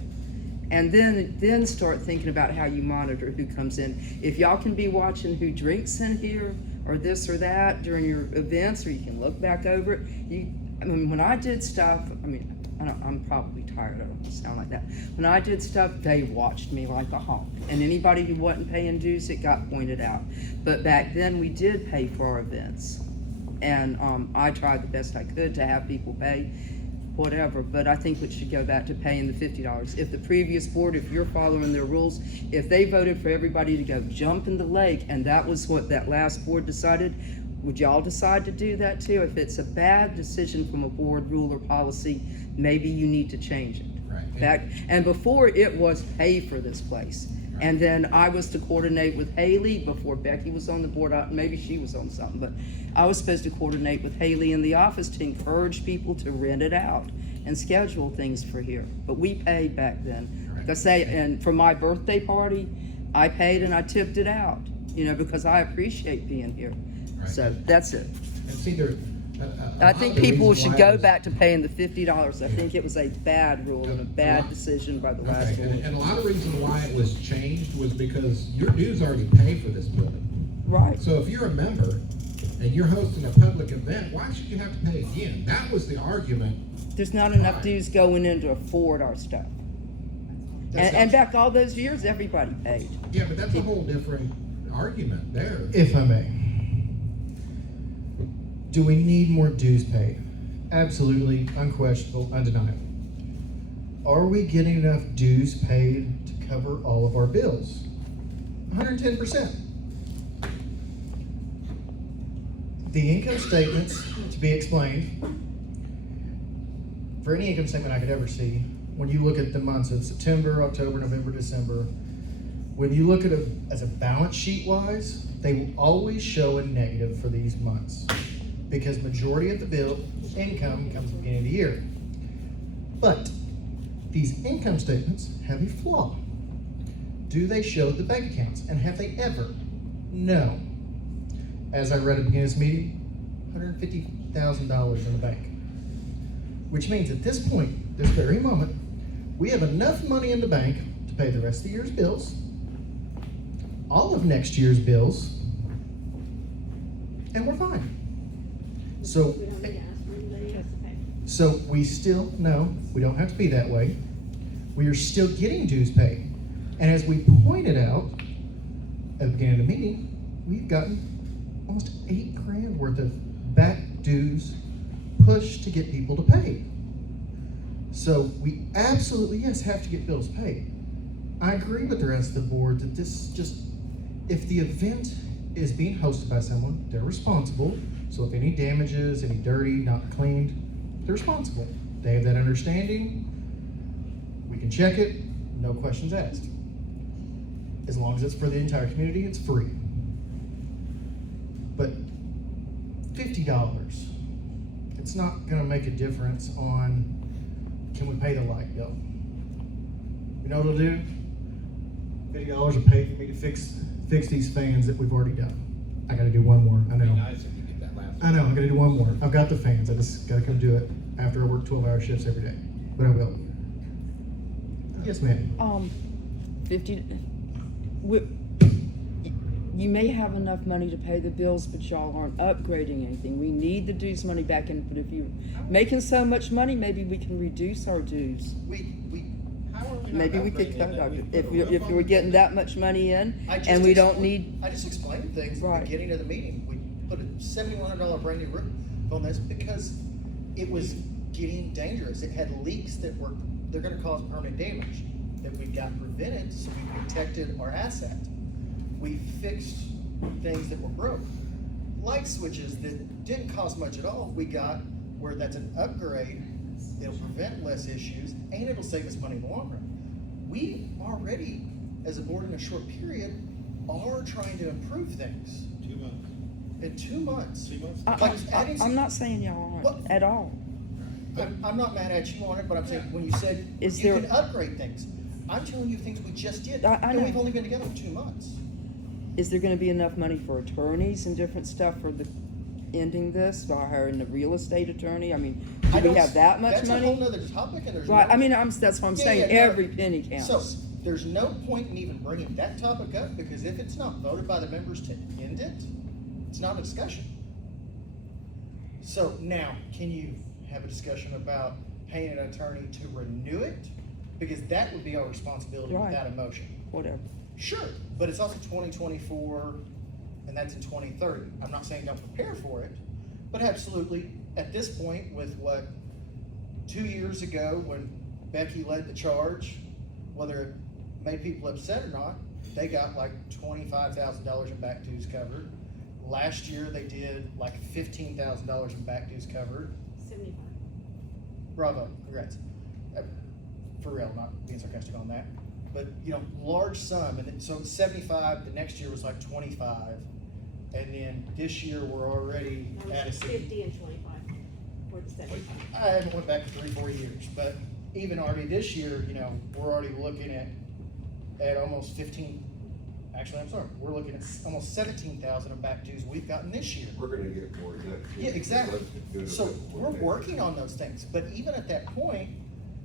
And then start thinking about how you monitor who comes in. If y'all can be watching who drinks in here, or this or that during your events, or you can look back over it. I mean, when I did stuff, I'm probably tired, I don't sound like that. When I did stuff, they watched me like a hawk. And anybody who wasn't paying dues, it got pointed out. But back then, we did pay for our events. And I tried the best I could to have people pay, whatever, but I think we should go back to paying the $50. If the previous board, if you're following their rules, if they voted for everybody to go jump in the lake, and that was what that last board decided, would y'all decide to do that too? If it's a bad decision from a board rule or policy, maybe you need to change it. Right. And before it was pay for this place. Right. And then I was to coordinate with Haley before Becky was on the board. Maybe she was on something, but I was supposed to coordinate with Haley in the office to encourage people to rent it out and schedule things for here. But we paid back then. Right. Like I say, and for my birthday party, I paid and I tipped it out, because I appreciate being here. Right. So that's it. And see, I think people should go back to paying the $50. I think it was a bad rule and a bad decision by the last board. And a lot of reason why it was changed was because your dues already pay for this building. Right. So if you're a member and you're hosting a public event, why should you have to pay again? That was the argument. There's not enough dues going in to afford our stuff. And back all those years, everybody paid. Yeah, but that's a whole different argument there. If I may. Do we need more dues paid? Absolutely, unquestionable, undeniable. Are we getting enough dues paid to cover all of our bills? 110%. The income statements, to be explained, for any income statement I could ever see, when you look at the months of September, October, November, December, when you look at it as a balance sheet wise, They will always show a negative for these months because majority of the bill income comes at the beginning of the year. But these income statements have a flaw. Do they show the bank accounts? And have they ever? No. As I read at the beginning of this meeting, $150,000 in the bank. Which means at this point, this very moment, we have enough money in the bank to pay the rest of the year's bills, all of next year's bills, and we're fine. So, We don't need to ask for anybody else to pay. so we still, no, we don't have to be that way. We are still getting dues paid. And as we pointed out at the beginning of the meeting, we've gotten almost $8,000 worth of back dues pushed to get people to pay. So we absolutely, yes, have to get bills paid. I agree with the rest of the board that this just, if the event is being hosted by someone, they're responsible. So if any damages, any dirty, not cleaned, they're responsible. They have that understanding. We can check it, no questions asked. As long as it's for the entire community, it's free. But $50, it's not gonna make a difference on, can we pay the light bill? You know what it'll do? $50 will pay for me to fix these fans that we've already done. I gotta do one more, I know. Nice if you get that last. I know, I gotta do one more. I've got the fans, I just gotta come do it after I work 12-hour shifts every day, but I will. Yes, ma'am. 50, you may have enough money to pay the bills, but y'all aren't upgrading anything. We need the dues money back in, but if you're making so much money, maybe we can reduce our dues. How are we not Maybe we could upgrading cut it? out, We if put a you, roof if on you were it. getting that much money in, I just and we don't explained- need, I just explained things at Right. the beginning of the meeting. We put a $7,100 brand new roof on this because it was getting dangerous. It had leaks that they're gonna cause permanent damage that we got prevented, so we protected our asset. We fixed things that were broke. Light switches that didn't cost much at all, we got where that's an upgrade. It'll prevent less issues and it'll save us money in the long run. We already, as a board in a short period, are trying to improve things. 2 months. In 2 months. 2 months. I'm not saying y'all What? aren't, at all. I'm not mad at you on it, but I'm saying, when you said Is you there- can upgrade things, I'm telling you things we just did, I and know. we've only been together for 2 months. Is there gonna be enough money for attorneys and different stuff for the, ending this, by hiring the real estate attorney? I mean, I do we don't have that much That's a money? whole nother topic, and there's Right, no- I mean, that's what I'm Yeah, saying, yeah, no. every penny counts. So, there's no point in even bringing that topic up, because if it's not voted by the members to end it, it's not a discussion. So now, can you have a discussion about paying an attorney to renew it? Because that would be our responsibility Right. without a motion. Whatever. Sure, but it's also 2024, and that's in 2030. I'm not saying don't prepare for it, but absolutely, at this point, with what, 2 years ago, when Becky led the charge, whether it made people upset or not, they got like $25,000 in back dues covered. Last year, they did like $15,000 in back dues covered. 75. Bravo, congrats. For real, not being sarcastic on that. But, large sum, and so 75, the next year was like 25. And then this year, we're already Now at it's a. 50 and 25 for the 75. I haven't went back 3-4 years, but even already this year, we're already looking at almost 15, actually, I'm sorry, we're looking at almost 17,000 of back dues we've gotten this year. We're gonna get more of that. Yeah, exactly. Let's do it So a bit we're more. working on those things, but even at that point,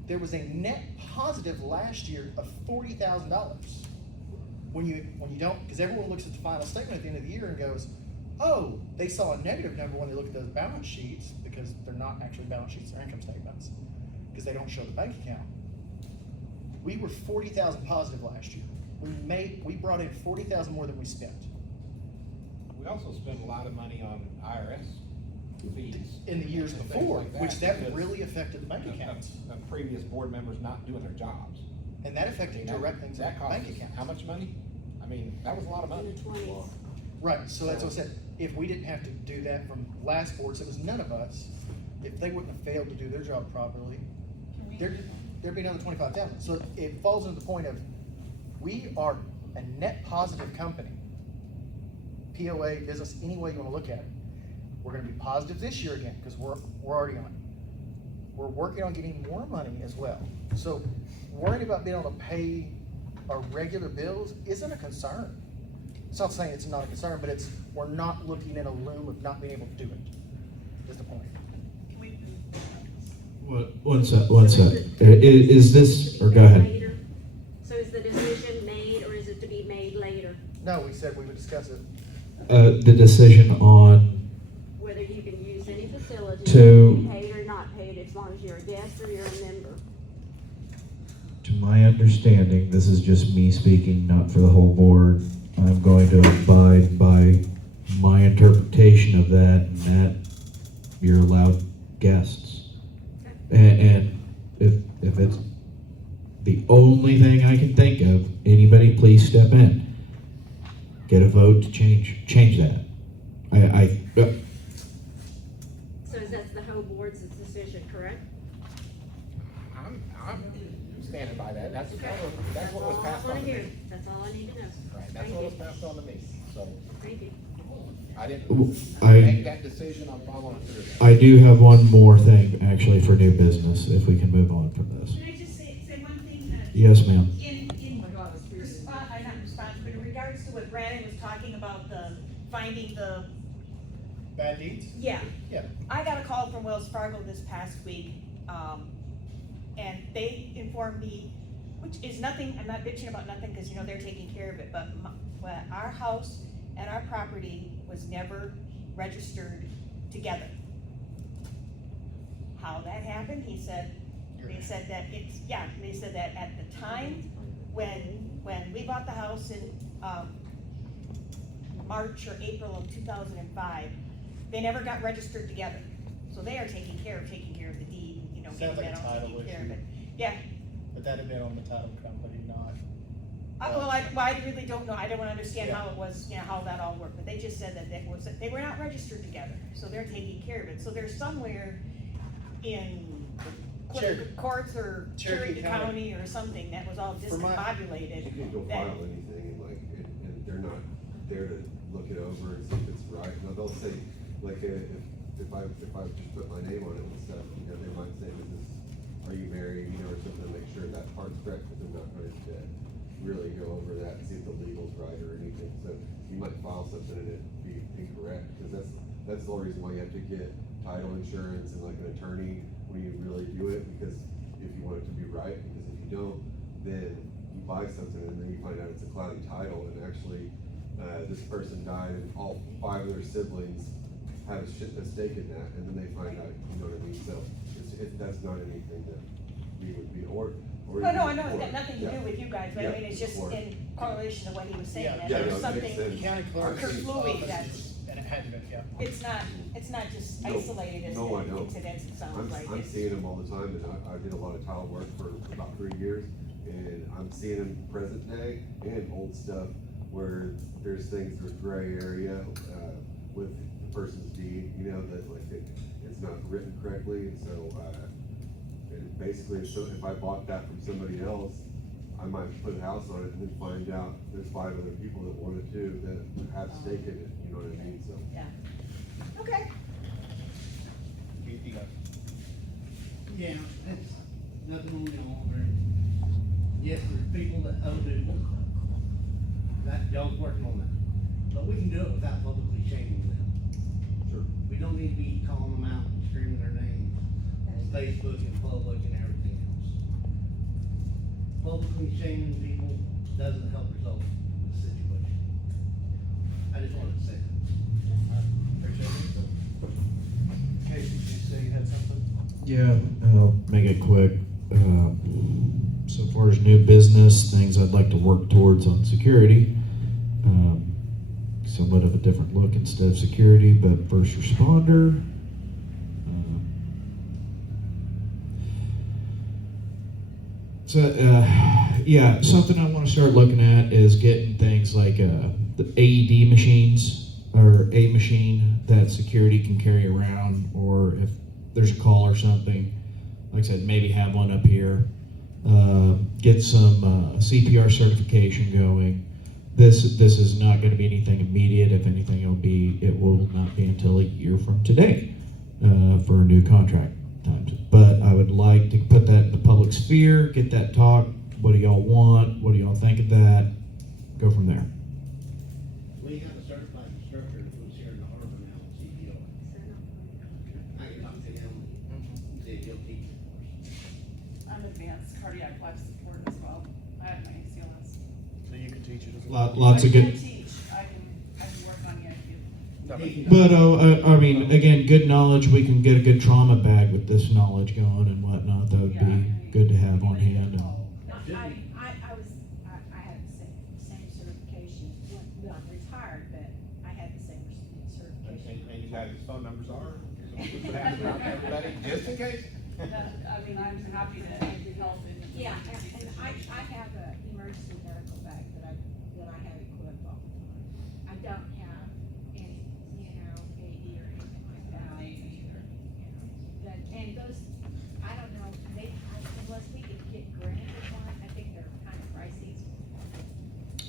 there was a net positive last year of $40,000. When you don't, because everyone looks at the final statement at the end of the year and goes, oh, they saw a negative number when they look at those balance sheets, because they're not actually balance sheets, they're income statements, because they don't show the bank account. We were 40,000 positive last year. We brought in 40,000 more than we spent. We also spend a lot of money on IRS fees. In the years and things before, like which that because really affected the bank of- accounts. Of previous board members not doing their jobs. And that affected direct things That like cost bank us accounts. how much money? I mean, that was a lot of In money. the 20s. Right, so that's what I said, if we didn't have to do that from last boards, it was none of us, if they wouldn't have failed to do their job properly, there'd be another 25,000. So it falls into the point of, we are a net positive company, POA, business, any way you wanna look at it. We're gonna be positive this year again, because we're already on it. We're working on getting more money as well. So worrying about being able to pay our regular bills isn't a concern. It's not saying it's not a concern, but it's, we're not looking in a loom of not being able to do it, is the point. One sec. Is this, or go ahead. Later? So is the decision made, or is it to be made later? No, we said we would discuss it. The decision on, Whether you can use any facility, To- paid or not paid, as long as you're a guest or you're a member. To my understanding, this is just me speaking, not for the whole board. I'm going to abide by my interpretation of that, and that you're allowed guests. And if it's the only thing I can think of, anybody please step in. Get a vote to change that. So is that the whole board's decision, correct? I'm standing by that. That's what was passed That's all I on to wanna hear. me. That's all I need to know. Right, that's Thank what was you. passed on to me, so Thank you. I didn't I- make that decision, I'm following through. I do have one more thing, actually, for new business, if we can move on from this. Can I just say one thing that? Yes, ma'am. In response, not response, but in regards to what Brandon was talking about, finding the. Bad deeds? Yeah. Yeah. I got a call from Wells Fargo this past week, and they informed me, which is nothing, I'm not bitching about nothing, cause they're taking care of it, but our house and our property was never registered together. How that happened, they said that at the time when we bought the house in, March or April of 2005, they never got registered together. So they are taking care of the deed, Sounds getting like a that all title taken care of issue. it. Yeah, But that'd have been on the title company, not. I really don't know, I don't understand Yeah. how it was, how that all worked, but they just said that they were not registered together, so they're taking care of it. So there's somewhere in Cherokee. courts or Cherokee Cherokee County. County or something that was all For my- discombobulated. You can go that- file anything and and they're not there to look it over and see if it's right. Now, they'll say, like, if I just put my name on it and stuff, they might say, are you married, or something, to make sure that part's correct, but they're not going to really go over that and see if the legal's right or anything. So you might file something and it be incorrect, because that's the whole reason why you have to get title insurance and like an attorney when you really do it, because if you want it to be right, because if you don't, then you buy something and then you find out it's a cloudy title, and actually this person died and all 5 of their siblings have a stake in that, and then they find out, you know what I mean? So that's not anything that we would be, or. No, I know, it's got nothing to do with you guys, but I Yeah, mean, it's just or- in correlation to what he was saying, Yeah, that yeah, there's no, it makes something sense. County clerk's kerflooey office that's, and it had to be, yeah. it's not just No, isolated as no, I an know. incident, it sounds like. I'm It's- seeing them all the time, and I did a lot of tile work for about 3 years, and I'm seeing them present day and old stuff where there's things, there's gray area, with the person's deed, that like it's not written correctly, and so, and basically, if I bought that from somebody else, I might put a house on it and then find out there's 5 other people that wanted to, that have stake in it, you know what I mean, so. Yeah. Okay. You go. Yeah, it's nothing on the owner. Yes, there's people that owe it. That y'all's working on that. But we can do it without publicly shaming them. Sure. We don't need to be calling them out and screaming their names on Facebook and public and everything else. Publicly shaming people doesn't help resolve the situation. I just wanted to say that. Appreciate it. Casey, did you say you had something? Yeah, I'll make it quick. So far as new business, things I'd like to work towards on security. Somewhat of a different look instead of security, but first responder. Yeah, something I want to start looking at is getting things like the AED machines, or a machine that security can carry around, or if there's a call or something, like I said, maybe have one up here. Get some CPR certification going, this is not gonna be anything immediate. If anything, it will not be until a year from today, for new contract times. But I would like to put that in the public sphere, get that talk. What do y'all want? What do y'all think of that? Go from there. We have a certified instructor who's here in the harbor now, CPO. I can talk to him, see if he'll teach it for us. I'm advanced cardiac life support as well. I have my ACLS. So you can teach it as well. Lots of I can good. teach, I can work on the IQ. But I mean, again, good knowledge. We can get a good trauma bag with this knowledge going and whatnot. That would be good to have on hand. And, I had the same certification, well, I'm retired, but I had the same certification. And you guys' phone numbers are? Everybody, just in case? I mean, I'm happy to help in. Yeah, and I have an emergency medical bag that I have equipped all the time. I don't have any, AD or anything like that. And those, I don't know, unless we could get granted one, I think they're kind of pricey.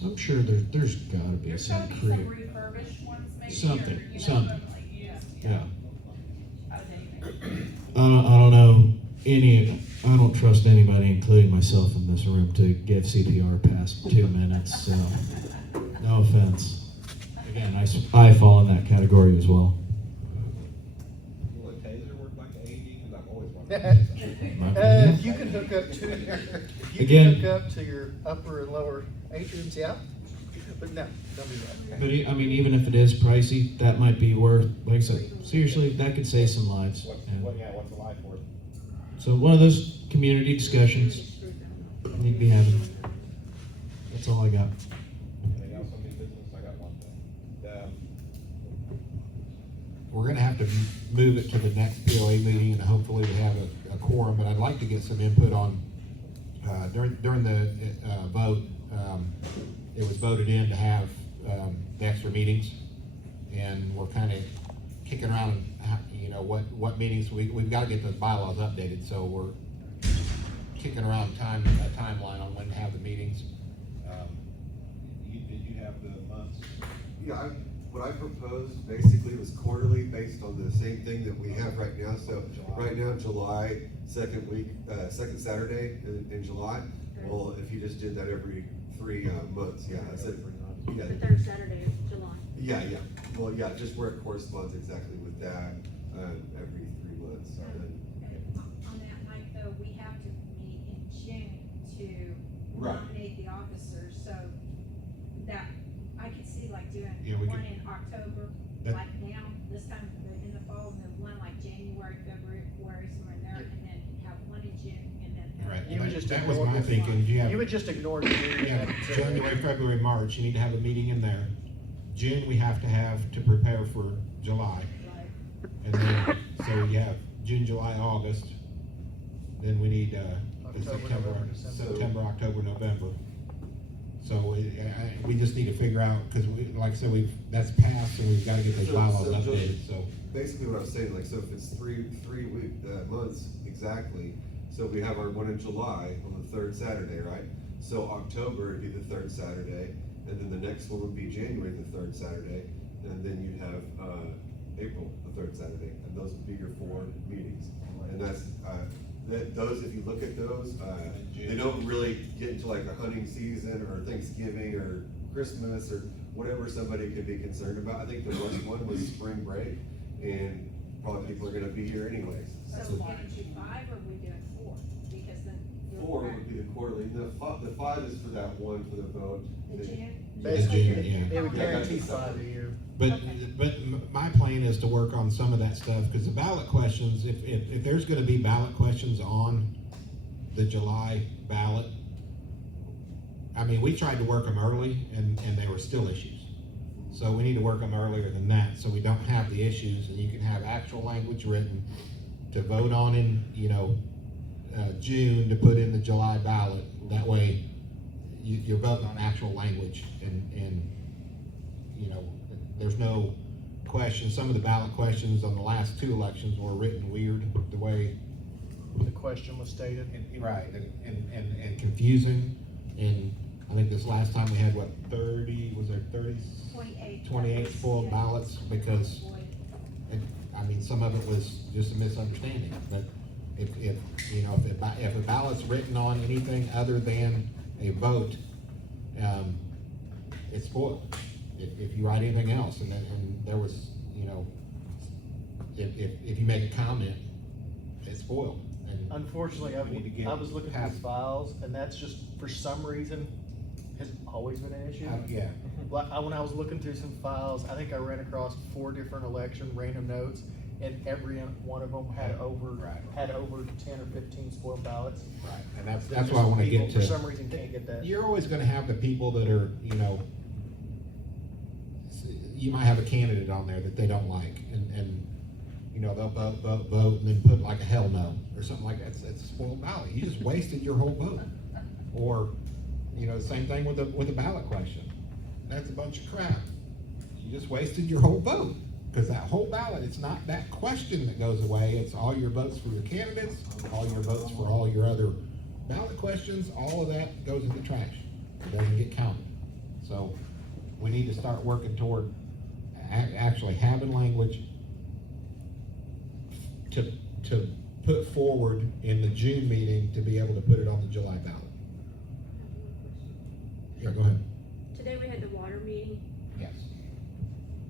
I'm sure there's got to be There's some gotta be some creative. refurbished ones maybe. Something, or, you know, something. like used, Yeah. Out of anything. I don't know I don't trust anybody, including myself in this room, to give CPR past 2 minutes. So, no offense. Again, I fall in that category as well. Will a taser work like an AED? Because I've always wanted to say something. If you can hook up to, Again- hook up to your upper and lower atriums, yeah. But no, don't do that. But I mean, even if it is pricey, that might be worth, like I said, seriously, that could save some lives. What's the life worth? So one of those community discussions need to be having. That's all I got. Anything else on new business? I got one thing. We're gonna have to move it to the next POA meeting, and hopefully we have a quorum, but I'd like to get some input on, during the vote, it was voted in to have the extra meetings, and we're kind of kicking around, what meetings, we've got to get those bylaws updated, so we're kicking around a timeline on when to have the meetings. Did you have the months? Yeah, what I proposed basically was quarterly, based on the same thing that we have right now. So right now, July, second Saturday in July. Well, if you just did that every 3 months, yeah, that's it. Yeah. The third Saturday of July. Yeah. Well, yeah, just where it corresponds exactly with that, every 3 months. On that night though, we have to meet in June to Right. nominate the officers, so that, I could see like doing Yeah, we one could- in October, That- like now, this time in the fall, and then one like January, February, somewhere in there, and then have one in June, and then. Right. You would just That was ignore my the- thinking. You would just ignore the meeting. Yeah, until- January, February, March, you need to have a meeting in there. June, we have to have to prepare for July. And then, so you have June, July, August. Then we need, October, November, December. September, October, November. So we just need to figure out, because like I said, that's passed, and we've got to get those bylaws updated, so. Basically what I was saying, like, so if it's three months exactly, so we have our one in July on the 3rd Saturday, right? So October would be the 3rd Saturday, and then the next one would be January, the 3rd Saturday, and then you'd have, April, the 3rd Saturday, and those would be your 4 meetings. And that's, those, if you look at those, they don't really get into like a hunting season or Thanksgiving or Christmas or whatever somebody could be concerned about. I think the worst one was spring break, and probably people are gonna be here anyways. So we're gonna do 5 or are we doing 4? Because then. 4 would be the quarterly, the 5 is for that one for the vote. The June? Basically, Yeah. it would guarantee 5 a year. But my plan is to work on some of that stuff, because the ballot questions, if there's gonna be ballot questions on the July ballot, I mean, we tried to work them early, and they were still issues. So we need to work them earlier than that, so we don't have the issues, and you can have actual language written to vote on in, June, to put in the July ballot. That way, you're voting on actual language, and there's no question. Some of the ballot questions on the last 2 elections were written weird, the way. The question was stated. Right, and confusing, and I think this last time we had, what, 30, was there 30? 28 spoiled ballots, because I mean, some of it was just a misunderstanding, but if you know, if a ballot's written on anything other than a vote, it's spoiled. If you write anything else, and there was, you know, if you make a comment, it's spoiled. And Unfortunately, we need to get I was looking through the files, and that's just, for some reason, has always been an issue. Yeah. When I was looking through some files, I think I ran across 4 different election random notes, and every one of them had over 10 or 15 spoiled ballots. Right, and that's why I wanna get to. For some reason, can't get that. You're always gonna have the people that are, you know, you might have a candidate on there that they don't like, and you know, they'll vote, and then put like a hell no, or something like that. It's a spoiled ballot. You just wasted your whole vote. Or, you know, the same thing with a ballot question. That's a bunch of crap. You just wasted your whole vote. Because that whole ballot, it's not that question that goes away, it's all your votes for your candidates, all your votes for all your other ballot questions, all of that goes in the trash. It doesn't get counted. So we need to start working toward actually having language to put forward in the June meeting to be able to put it on the July ballot. Yeah, go ahead. Today we had the water meeting, Yes.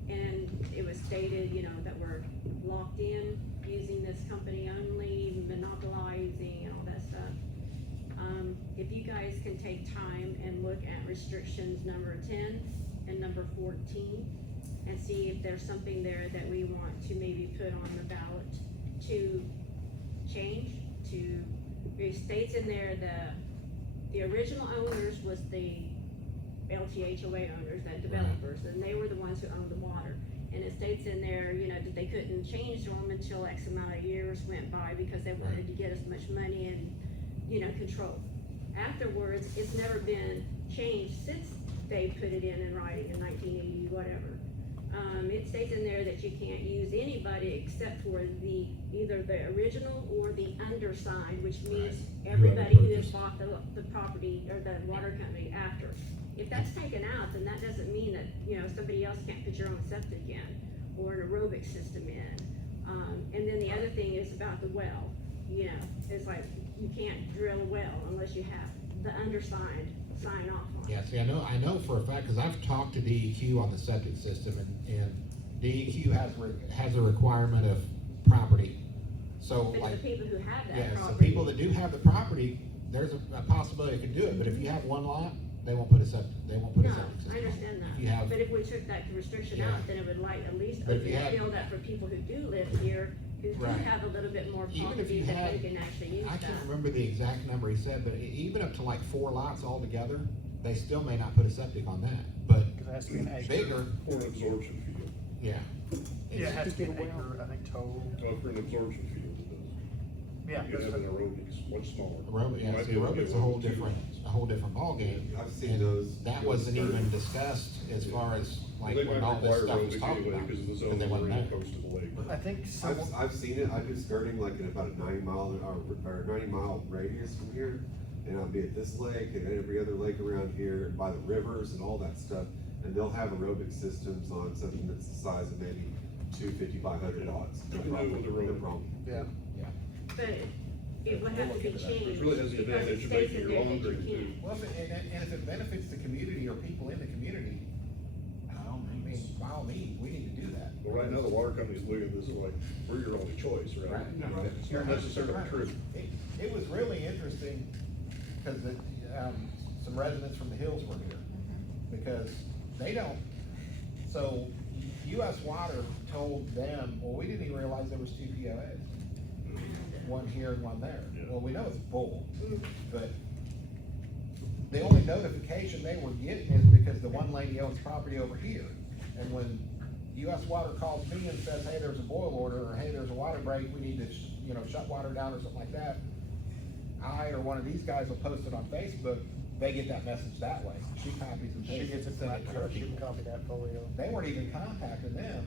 and it was stated, you know, that we're locked in, using this company only, monopolizing and all that stuff. If you guys can take time and look at restrictions number 10 and number 14, and see if there's something there that we want to maybe put on the ballot to change, it states in there the original owners was the LTHOA owners, that developers, and they were the ones who owned the water. And it states in there, you know, that they couldn't change them until X amount of years went by because they wanted to get as much money and, you know, control. Afterwards, it's never been changed since they put it in writing in 1980, whatever. It states in there that you can't use anybody except for either the original or the undersigned, which means everybody who has bought the property or the water company after. If that's taken out, then that doesn't mean that, you know, somebody else can't put your own septic in or an aerobic system in. And then the other thing is about the well, you know, it's like you can't drill a well unless you have the undersigned sign off on it. Yeah, see, I know for a fact, because I've talked to DEQ on the septic system, and DEQ has a requirement of property. So But like, the people who have that yeah, so property. people that do have the property, there's a possibility they can do it, but if you have one lot, they won't put a septic, No, system. I understand If you that, have, but if we took that restriction Yeah. out, then it would like at least But if open you the have- field up for people who do live here, who do Right. have a little bit more Even if property you that had- they can actually use I that. can't remember the exact number he said, but even up to like 4 lots altogether, they still may not put a septic on that, but Cause it has to be an acre. bigger, Or an absorption field. yeah. Yeah, it has to be an acre, I think, total. Well, for an absorption field, it Yeah. does. You have an aerobics, much smaller. Aerobic, yeah, Might see, be able to aerobic's get a whole one or two different, ballgame. I've seen And those. that those wasn't dirt- even discussed as far as like They when might all this require stuff was aerobic talked anyway about. because of the Because zone they we're wasn't in there. close to the lake. I think some, I've seen it, I do skirting like in about a 90-mile radius from here, and I'll be at this lake and every other lake around here by the rivers and all that stuff, and they'll have aerobic systems on something that's the size of maybe 250-500 dogs. You can do it with aerobic. yeah. But it would have to be changed. Which really has the because advantage it of states making in your there that laundry you too. can't. Well, and if it benefits the community or people in the community, I mean, by all means, we need to do that. Well, right now, the water company's looking at this as like, we're your only choice, right? Right. It's not necessarily true. It was really interesting, because some residents from the hills were here, because they don't, so US Water told them, well, we didn't even realize there was 2 POAs. One here and one there. Yeah. Well, we know it's bull, but the only notification they were getting is because the one lady owns property over here. And when US Water calls me and says, hey, there's a boil order, or hey, there's a water break, we need to shut water down or something like that, I or one of these guys will post it on Facebook, they get that message that way. She copies and She pastes gets it, it send from it to her she can people. copy that folio. They weren't even contacting them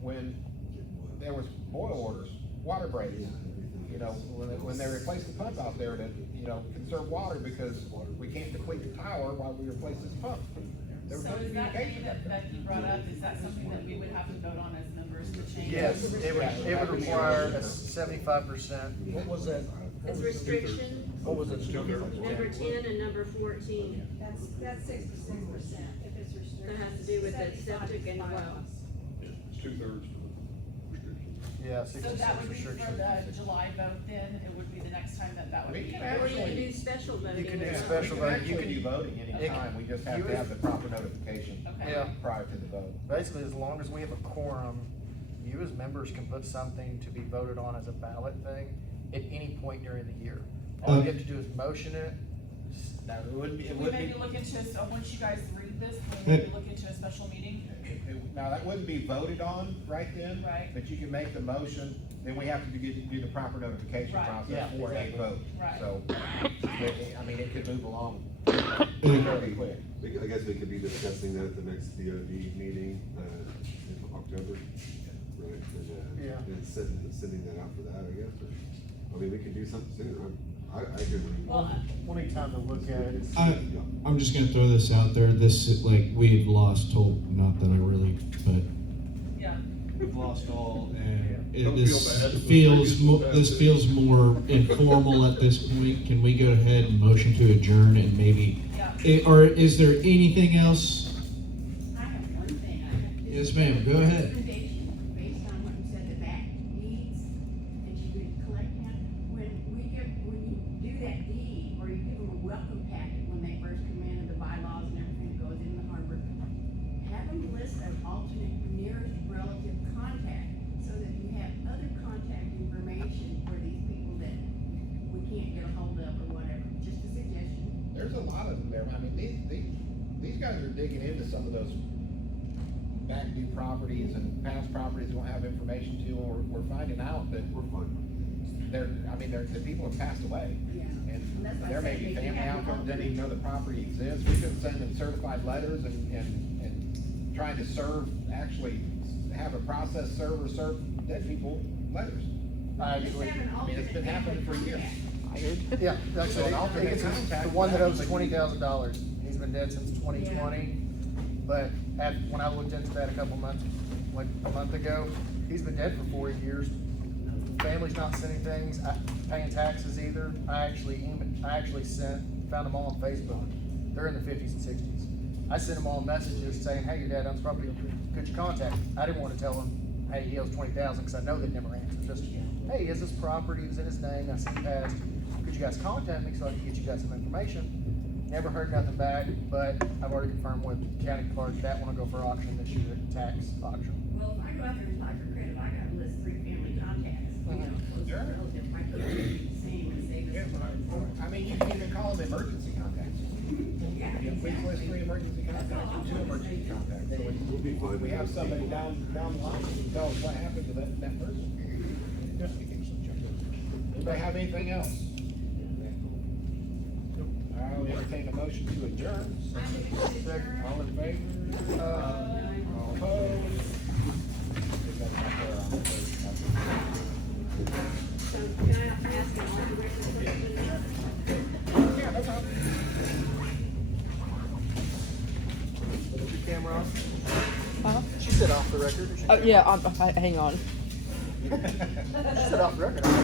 when there was boil orders, water breaks, you know, when they replace the pump out there to, you know, conserve water because we can't deplete the tower while we replace this pump. There was So no is that communication. thing that Becky brought up, is that something that we would have to vote on as members to change? Yes, it would require a 75%. What was that? It's restriction, What was it? number 10 and number 14, That's 66% if it's restricted. that has to do with the septic and well. It's 2/3 restriction. Yeah, So that would be for restriction. the July vote then, it would be the next time that would We be. can Or you can actually, do special voting. You can do yeah, special we vote. can You actually can- do voting anytime, we just have you to have the proper notification Okay. Yeah. prior to the vote. Basically, as long as we have a quorum, you as members can put something to be voted on as a ballot thing at any point during the year. All you have to do is motion it. Now, it wouldn't be, it Can we would maybe be, look into, so once you guys read this, can we maybe look into a special meeting? now, that wouldn't be voted on right then. Right. But you can make the motion, then we have to do the proper notification Right. process Yeah, for a exactly. vote. Right. So, I mean, it could move along fairly quick. I guess we could be discussing that at the next BOD meeting, in October. Right, and, Yeah. and sending that out for that, I guess, or, I mean, we can do something sooner, I agree. Well, We'll need time to look at it. I'm just gonna throw this out there, this, like, we've lost hope, not that I really, but yeah, We've lost all, and Don't this feel bad. feels, this feels more informal at this point. Can we go ahead and motion to adjourn and maybe, yeah. or is there anything else? I have one thing, I have. Yes, ma'am, go ahead. Recommendation, based on what you said the back needs, that you would collect that, when you do that deed, or you give them a welcome packet when they first come in, and the bylaws and everything goes in the harbor, have them list an alternate nearest relative contact, so that you have other contact information for these people that we can't get a hold of or whatever, just a suggestion. There's a lot of them there, I mean, these guys are digging into some of those back due properties and past properties we don't have information to, or we're finding out that We're fine. the people have passed away. Yeah. And That's why I there may said be they family have out there that all didn't even know the property exists. We could send them certified letters and trying to actually have a process serve dead people letters. I Just agree. have an I mean, it's been alternate happening for years. contact. Yeah, like I So an said, alternate it's contact the one that owes would $20,000. He's been dead since 2020. But when I looked into that a month ago, he's been dead for 4 years. Family's not sending things, paying taxes either. I actually found them all on Facebook. They're in the 50s and 60s. I sent them all messages saying, hey, your dad owns property, could you contact him? I didn't want to tell him, hey, he owes $20,000, because I know they'd never answer. Just, hey, is this property, is in his name, I see he passed, could you guys contact me so I can get you guys some information? Never heard nothing back, but I've already confirmed with county clerk that one will go for auction this year, tax auction. Well, if I go out there and apply for credit, I gotta list 3 family contacts, you know, close Sure. relatives, my kids would be the same and save Yeah, us. I mean, you can even call them emergency contacts. Yeah, Yeah, please list 3 emergency contacts or 2 emergency contacts. So We'll be fine. we have somebody down the line who can tell us what happened to that person. Anybody have anything else? I'll entertain a motion to adjourn. All in favor? All opposed? So can I ask an alternate question? Yeah, no problem. Is your camera off? She said off the record. Is your camera Yeah, hang on. She said off the record.